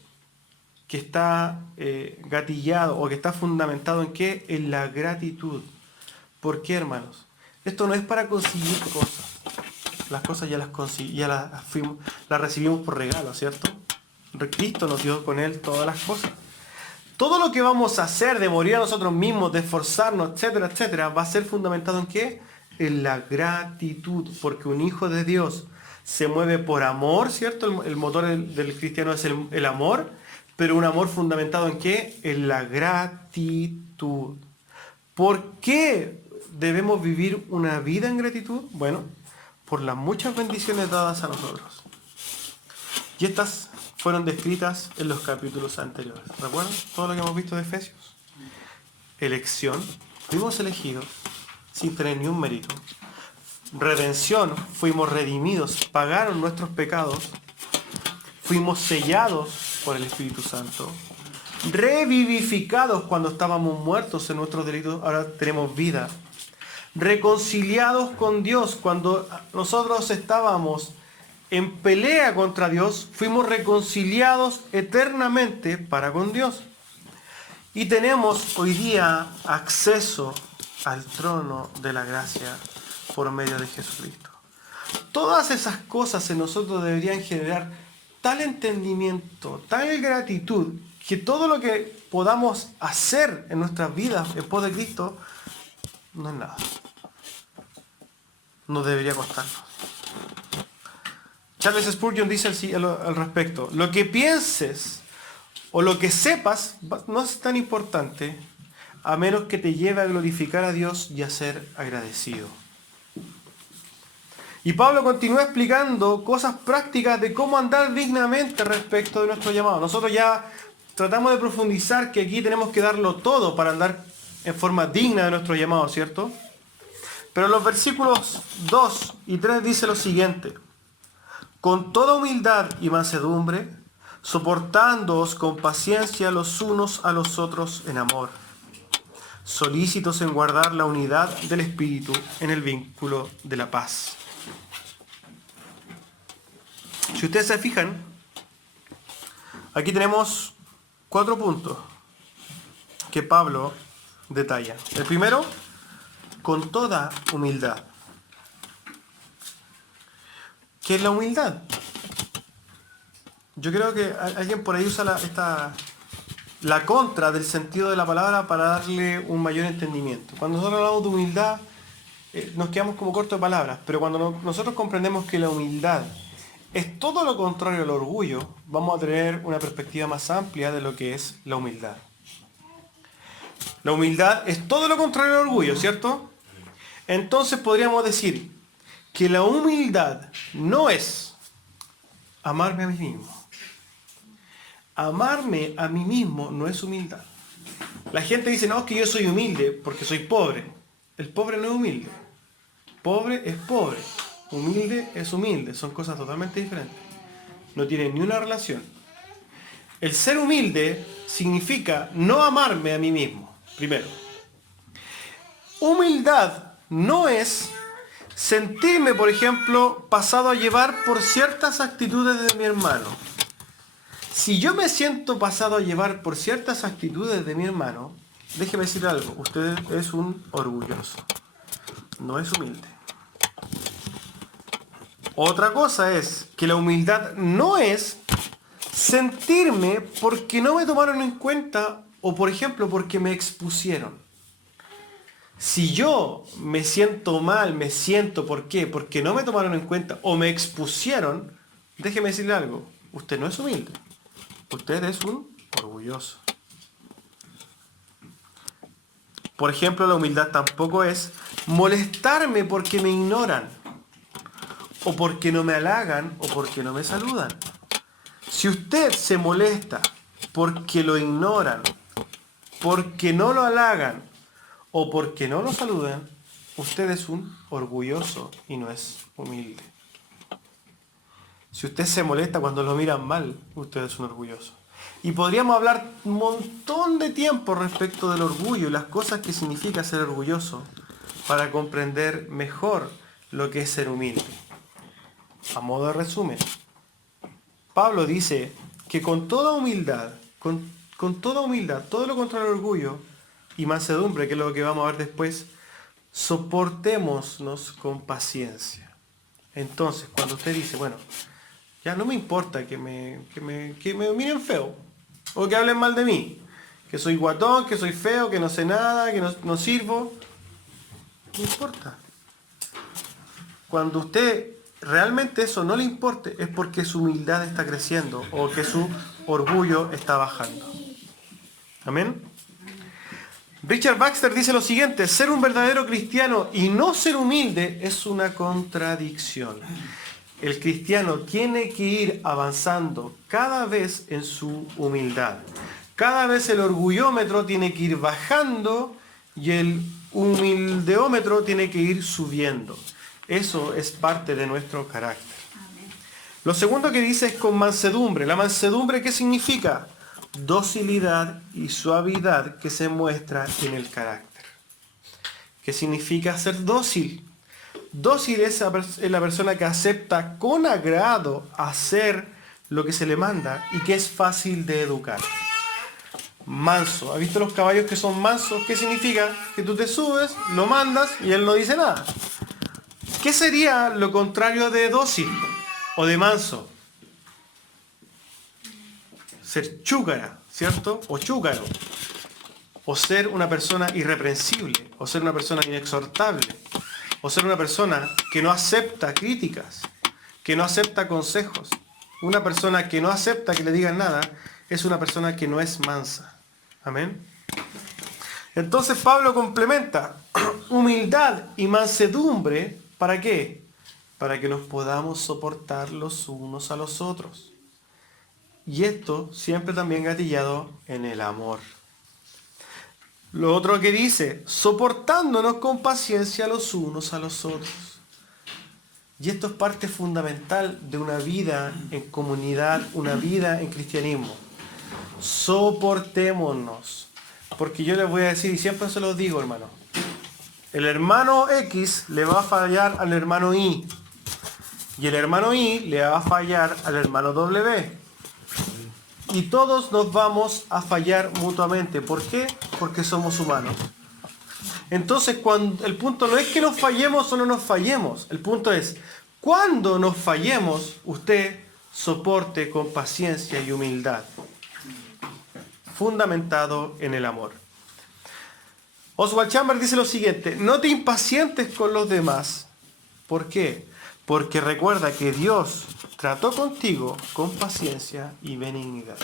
está gatillado o que está fundamentado en ¿qué? En la gratitud. ¿Por qué, hermanos? Esto no es para conseguir cosas. Las cosas ya las recibimos por regalo, ¿cierto? Cristo nos dio con Él todas las cosas. Todo lo que vamos a hacer, de morir a nosotros mismos, de esforzarnos, etcétera, etcétera, va a ser fundamentado en ¿qué? En la gratitud, porque un hijo de Dios se mueve por amor, ¿cierto? El motor del cristiano es el amor, pero un amor fundamentado ¿en qué? En la gratitud. ¿Por qué debemos vivir una vida en gratitud? Bueno, por las muchas bendiciones dadas a nosotros. Y estas fueron descritas en los capítulos anteriores. ¿Recuerdan todo lo que hemos visto de Efesios? Elección, fuimos elegidos sin tener ni un mérito. Redención, fuimos redimidos, pagaron nuestros pecados. Fuimos sellados por el Espíritu Santo. Revivificados cuando estábamos muertos en nuestros delitos, ahora tenemos vida. Reconciliados con Dios cuando nosotros estábamos en pelea contra Dios, fuimos reconciliados eternamente para con Dios. Y tenemos hoy día acceso al trono de la gracia por medio de Jesucristo. Todas esas cosas en nosotros deberían generar tal entendimiento, tal gratitud, que todo lo que podamos hacer en nuestras vidas en pos de Cristo no es nada. No debería costarnos. Charles Spurgeon dice así al respecto: lo que pienses o lo que sepas no es tan importante a menos que te lleve a glorificar a Dios y a ser agradecido. Y Pablo continúa explicando cosas prácticas de cómo andar dignamente respecto de nuestro llamado. Nosotros ya tratamos de profundizar que aquí tenemos que darlo todo para andar en forma digna de nuestro llamado, ¿cierto? Pero los versículos 2 y 3 dice lo siguiente: con toda humildad y mansedumbre, soportándoos con paciencia los unos a los otros en amor, solícitos en guardar la unidad del Espíritu en el vínculo de la paz. Si ustedes se fijan, aquí tenemos 4 puntos que Pablo detalla. El primero, con toda humildad. ¿Qué es la humildad? Yo creo que alguien por ahí usa la contra del sentido de la palabra para darle un mayor entendimiento. Cuando nosotros hablamos de humildad, nos quedamos como cortos de palabras, pero cuando nosotros comprendemos que la humildad es todo lo contrario al orgullo, vamos a tener una perspectiva más amplia de lo que es la humildad. La humildad es todo lo contrario al orgullo, ¿cierto? Entonces podríamos decir que la humildad no es amarme a mí mismo. Amarme a mí mismo no es humildad. La gente dice, no, es que yo soy humilde porque soy pobre. El pobre no es humilde. Pobre es pobre. Humilde es humilde. Son cosas totalmente diferentes. No tienen ni una relación. El ser humilde significa no amarme a mí mismo. Primero. Humildad no es sentirme, por ejemplo, pasado a llevar por ciertas actitudes de mi hermano. Si yo me siento pasado a llevar por ciertas actitudes de mi hermano, déjeme decir algo, usted es un orgulloso, no es humilde. Otra cosa es que la humildad no es sentirme porque no me tomaron en cuenta o, por ejemplo, porque me expusieron. Si yo me siento mal, ¿por qué? Porque no me tomaron en cuenta o me expusieron, déjeme decirle algo, usted no es humilde, usted es un orgulloso. Por ejemplo, la humildad tampoco es molestarme porque me ignoran, o porque no me halagan, o porque no me saludan. Si usted se molesta porque lo ignoran, porque no lo halagan, o porque no lo saludan, usted es un orgulloso y no es humilde. Si usted se molesta cuando lo miran mal, usted es un orgulloso. Y podríamos hablar un montón de tiempo respecto del orgullo y las cosas que significa ser orgulloso para comprender mejor lo que es ser humilde. A modo de resumen, Pablo dice que con toda humildad, todo lo contrario al orgullo y mansedumbre, que es lo que vamos a ver después, soportémonos con paciencia. Entonces, cuando usted dice, bueno, ya no me importa que me miren feo, o que hablen mal de mí, que soy guatón, que soy feo, que no sé nada, que no sirvo, no importa. Cuando usted realmente eso no le importe, es porque su humildad está creciendo o que su orgullo está bajando. Amén. Richard Baxter dice lo siguiente: ser un verdadero cristiano y no ser humilde es una contradicción. El cristiano tiene que ir avanzando cada vez en su humildad. Cada vez el orgullómetro tiene que ir bajando y el humildeómetro tiene que ir subiendo. Eso es parte de nuestro carácter. Lo segundo que dice es con mansedumbre. ¿La mansedumbre qué significa? Docilidad y suavidad que se muestra en el carácter. ¿Qué significa ser dócil? Dócil es la persona que acepta con agrado hacer lo que se le manda y que es fácil de educar. Manso. ¿Has visto los caballos que son mansos? ¿Qué significa? Que tú te subes, lo mandas y él no dice nada. ¿Qué sería lo contrario de dócil o de manso? Ser chúcara, ¿cierto? O chúcaro. O ser una persona irreprensible. O ser una persona inexhortable. O ser una persona que no acepta críticas. Que no acepta consejos. Una persona que no acepta que le digan nada es una persona que no es mansa. Amén. Entonces Pablo complementa humildad y mansedumbre. ¿Para qué? Para que nos podamos soportar los unos a los otros. Y esto siempre también gatillado en el amor. Lo otro que dice, soportándonos con paciencia los unos a los otros. Y esto es parte fundamental de una vida en comunidad, una vida en cristianismo. Soportémonos. Porque yo les voy a decir, y siempre se los digo, hermano, el hermano X le va a fallar al hermano Y. Y el hermano Y le va a fallar al hermano W. Y todos nos vamos a fallar mutuamente. ¿Por qué? Porque somos humanos. Entonces, el punto no es que nos fallemos o no nos fallemos. El punto es, cuando nos fallemos, usted soporte con paciencia y humildad. Fundamentado en el amor. Oswald Chambers dice lo siguiente: no te impacientes con los demás. ¿Por qué? Porque recuerda que Dios trató contigo con paciencia y benignidad.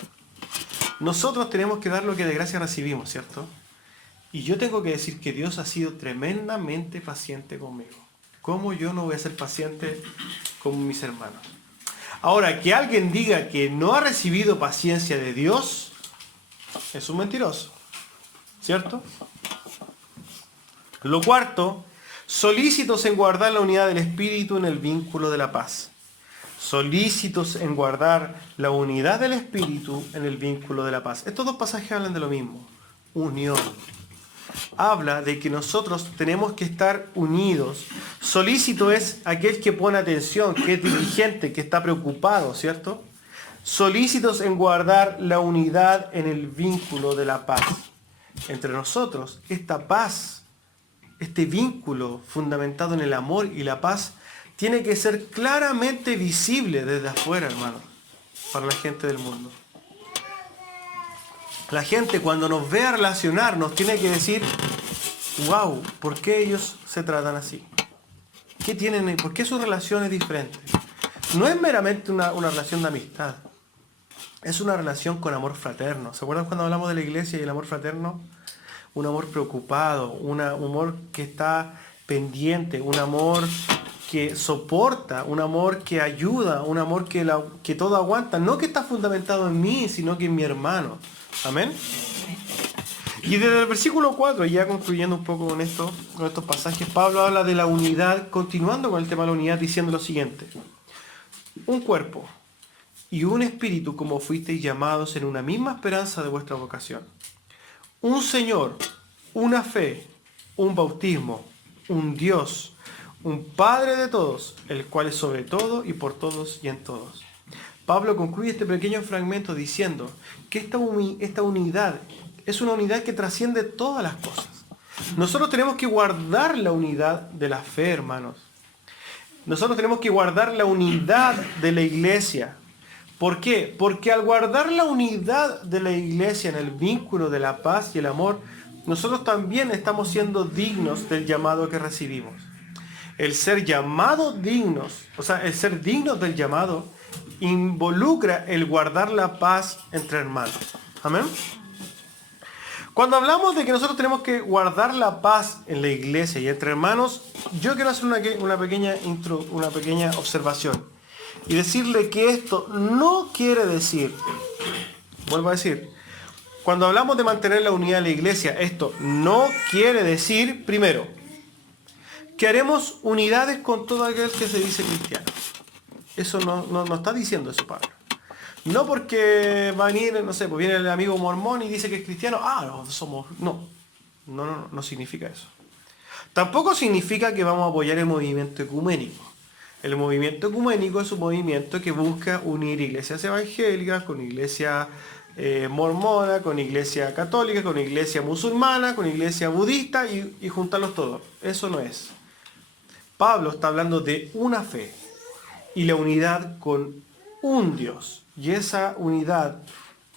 Nosotros tenemos que dar lo que de gracia recibimos, ¿cierto? Y yo tengo que decir que Dios ha sido tremendamente paciente conmigo. ¿Cómo yo no voy a ser paciente con mis hermanos? Ahora, que alguien diga que no ha recibido paciencia de Dios, es un mentiroso, ¿cierto? Lo cuarto, solícitos en guardar la unidad del Espíritu en el vínculo de la paz. Solícitos en guardar la unidad del Espíritu en el vínculo de la paz. Estos dos pasajes hablan de lo mismo. Unión. Habla de que nosotros tenemos que estar unidos. Solícito es aquel que pone atención, que es diligente, que está preocupado, ¿cierto? Solícitos en guardar la unidad en el vínculo de la paz. Entre nosotros, esta paz, este vínculo fundamentado en el amor y la paz, tiene que ser claramente visible desde afuera, hermano, para la gente del mundo. La gente cuando nos vea relacionarnos tiene que decir, wow, ¿por qué ellos se tratan así? ¿Qué tienen? ¿Por qué su relación es diferente? No es meramente una relación de amistad. Es una relación con amor fraterno. ¿Se acuerdan cuando hablamos de la iglesia y el amor fraterno? Un amor preocupado, un amor que está pendiente, un amor que soporta, un amor que ayuda, un amor que todo aguanta. No que está fundamentado en mí, sino que en mi hermano. Amén. Y desde el versículo 4, ya concluyendo un poco con estos pasajes, Pablo habla de la unidad, continuando con el tema de la unidad, diciendo lo siguiente: un cuerpo y un espíritu, como fuisteis llamados en una misma esperanza de vuestra vocación. Un Señor, una fe, un bautismo, un Dios, un Padre de todos, el cual es sobre todo y por todos y en todos. Pablo concluye este pequeño fragmento diciendo que esta unidad es una unidad que trasciende todas las cosas. Nosotros tenemos que guardar la unidad de la fe, hermanos. Nosotros tenemos que guardar la unidad de la iglesia. ¿Por qué? Porque al guardar la unidad de la iglesia en el vínculo de la paz y el amor, nosotros también estamos siendo dignos del llamado que recibimos. el ser llamados dignos, o sea, el ser dignos del llamado, involucra el guardar la paz entre hermanos. Amén. Cuando hablamos de que nosotros tenemos que guardar la paz en la iglesia y entre hermanos, yo quiero hacer una pequeña observación y decirle que esto no quiere decir, vuelvo a decir, cuando hablamos de mantener la unidad de la iglesia, esto no quiere decir, primero, que haremos unidades con todo aquel que se dice cristiano. Eso no está diciendo eso Pablo. No porque va a venir, no sé, pues viene el amigo mormón y dice que es cristiano, no significa eso. Tampoco significa que vamos a apoyar el movimiento ecuménico. El movimiento ecuménico es un movimiento que busca unir iglesias evangélicas con iglesia mormona, con iglesia católica, con iglesia musulmana, con iglesia budista y juntarlos todos. Eso no es. Pablo está hablando de una fe y la unidad con un Dios. Y esa unidad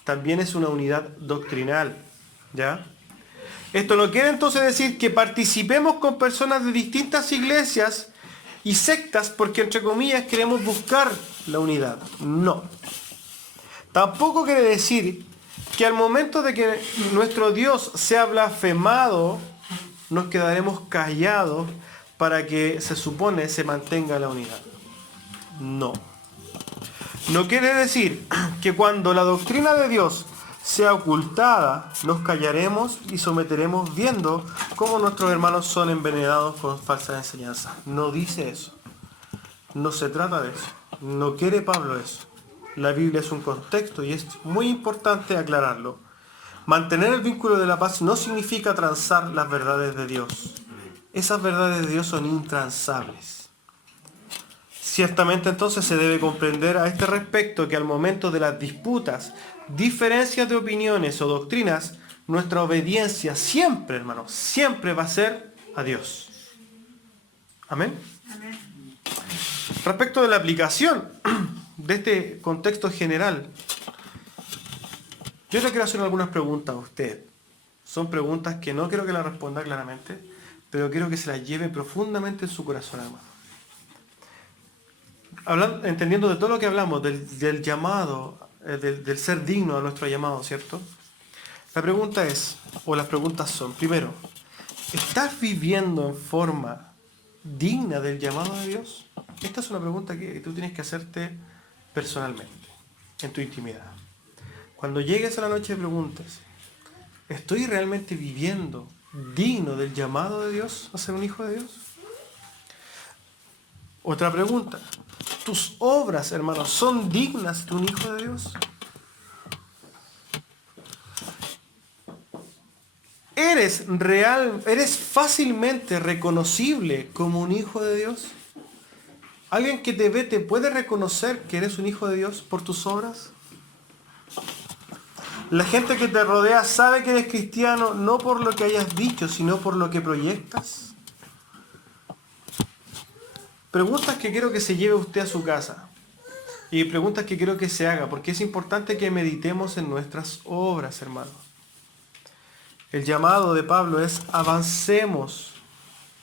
también es una unidad doctrinal, ¿ya? Esto no quiere entonces decir que participemos con personas de distintas iglesias y sectas porque, entre comillas, queremos buscar la unidad. No. Tampoco quiere decir que al momento de que nuestro Dios sea blasfemado, nos quedaremos callados para que se supone se mantenga la unidad. No. No quiere decir que cuando la doctrina de Dios sea ocultada, nos callaremos y someteremos viendo cómo nuestros hermanos son envenenados con falsas enseñanzas. No dice eso. No se trata de eso. No quiere Pablo eso. La Biblia es un contexto y es muy importante aclararlo. Mantener el vínculo de la paz no significa transar las verdades de Dios. Esas verdades de Dios son intransables. Ciertamente entonces se debe comprender a este respecto que al momento de las disputas, diferencias de opiniones o doctrinas, nuestra obediencia siempre, hermanos, siempre va a ser a Dios. Amén. Amén. Respecto de la aplicación de este contexto general, yo le quiero hacer algunas preguntas a usted. Son preguntas que no quiero que las responda claramente, pero quiero que se las lleve profundamente en su corazón, hermano. Entendiendo de todo lo que hablamos, del llamado, del ser digno a nuestro llamado, ¿cierto? La pregunta es, o las preguntas son, primero, ¿estás viviendo en forma digna del llamado de Dios? Esta es una pregunta que tú tienes que hacerte personalmente, en tu intimidad. Cuando llegues a la noche preguntas, ¿estoy realmente viviendo digno del llamado de Dios a ser un hijo de Dios? Otra pregunta, ¿tus obras, hermanos, son dignas de un hijo de Dios? ¿Eres fácilmente reconocible como un hijo de Dios? ¿Alguien que te ve te puede reconocer que eres un hijo de Dios por tus obras? ¿La gente que te rodea sabe que eres cristiano no por lo que hayas dicho, sino por lo que proyectas? Preguntas que quiero que se lleve usted a su casa. Y preguntas que quiero que se haga, porque es importante que meditemos en nuestras obras, hermano. El llamado de Pablo es avancemos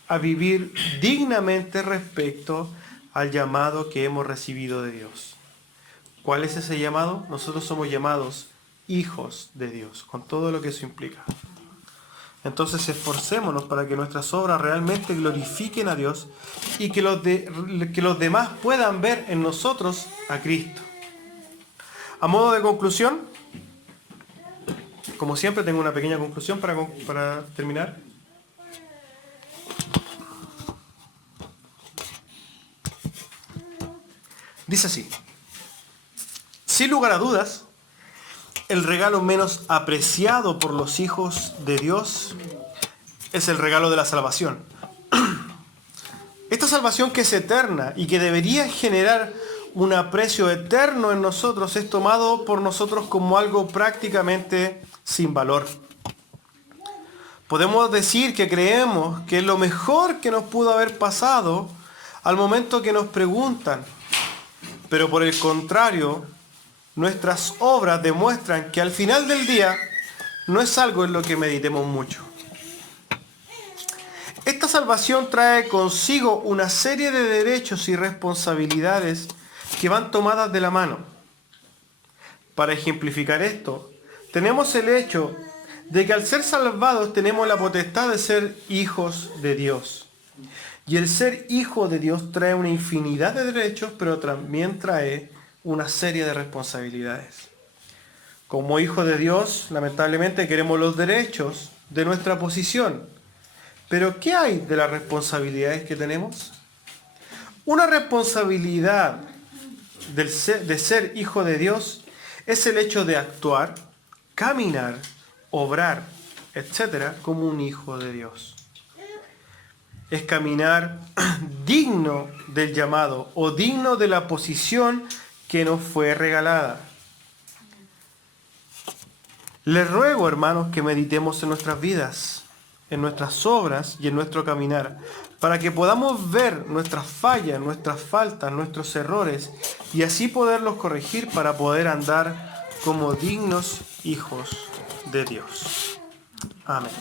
a vivir dignamente respecto al llamado que hemos recibido de Dios. ¿Cuál es ese llamado? Nosotros somos llamados hijos de Dios, con todo lo que eso implica. Entonces esforcémonos para que nuestras obras realmente glorifiquen a Dios y que los demás puedan ver en nosotros a Cristo. A modo de conclusión, como siempre tengo una pequeña conclusión para terminar. Dice así: sin lugar a dudas, el regalo menos apreciado por los hijos de Dios es el regalo de la salvación. Esta salvación que es eterna y que debería generar un aprecio eterno en nosotros es tomado por nosotros como algo prácticamente sin valor. Podemos decir que creemos que es lo mejor que nos pudo haber pasado al momento que nos preguntan, pero por el contrario, nuestras obras demuestran que al final del día no es algo en lo que meditemos mucho. Esta salvación trae consigo una serie de derechos y responsabilidades que van tomadas de la mano. Para ejemplificar esto, tenemos el hecho de que al ser salvados tenemos la potestad de ser hijos de Dios. Y el ser hijo de Dios trae una infinidad de derechos, pero también trae una serie de responsabilidades. Como hijos de Dios, lamentablemente queremos los derechos de nuestra posición. Pero ¿qué hay de las responsabilidades que tenemos? Una responsabilidad de ser hijo de Dios es el hecho de actuar, caminar, obrar, etcétera, como un hijo de Dios. Es caminar digno del llamado o digno de la posición que nos fue regalada. Les ruego, hermanos, que meditemos en nuestras vidas, en nuestras obras y en nuestro caminar, para que podamos ver nuestras fallas, nuestras faltas, nuestros errores, y así poderlos corregir para poder andar como dignos hijos de Dios. Amén.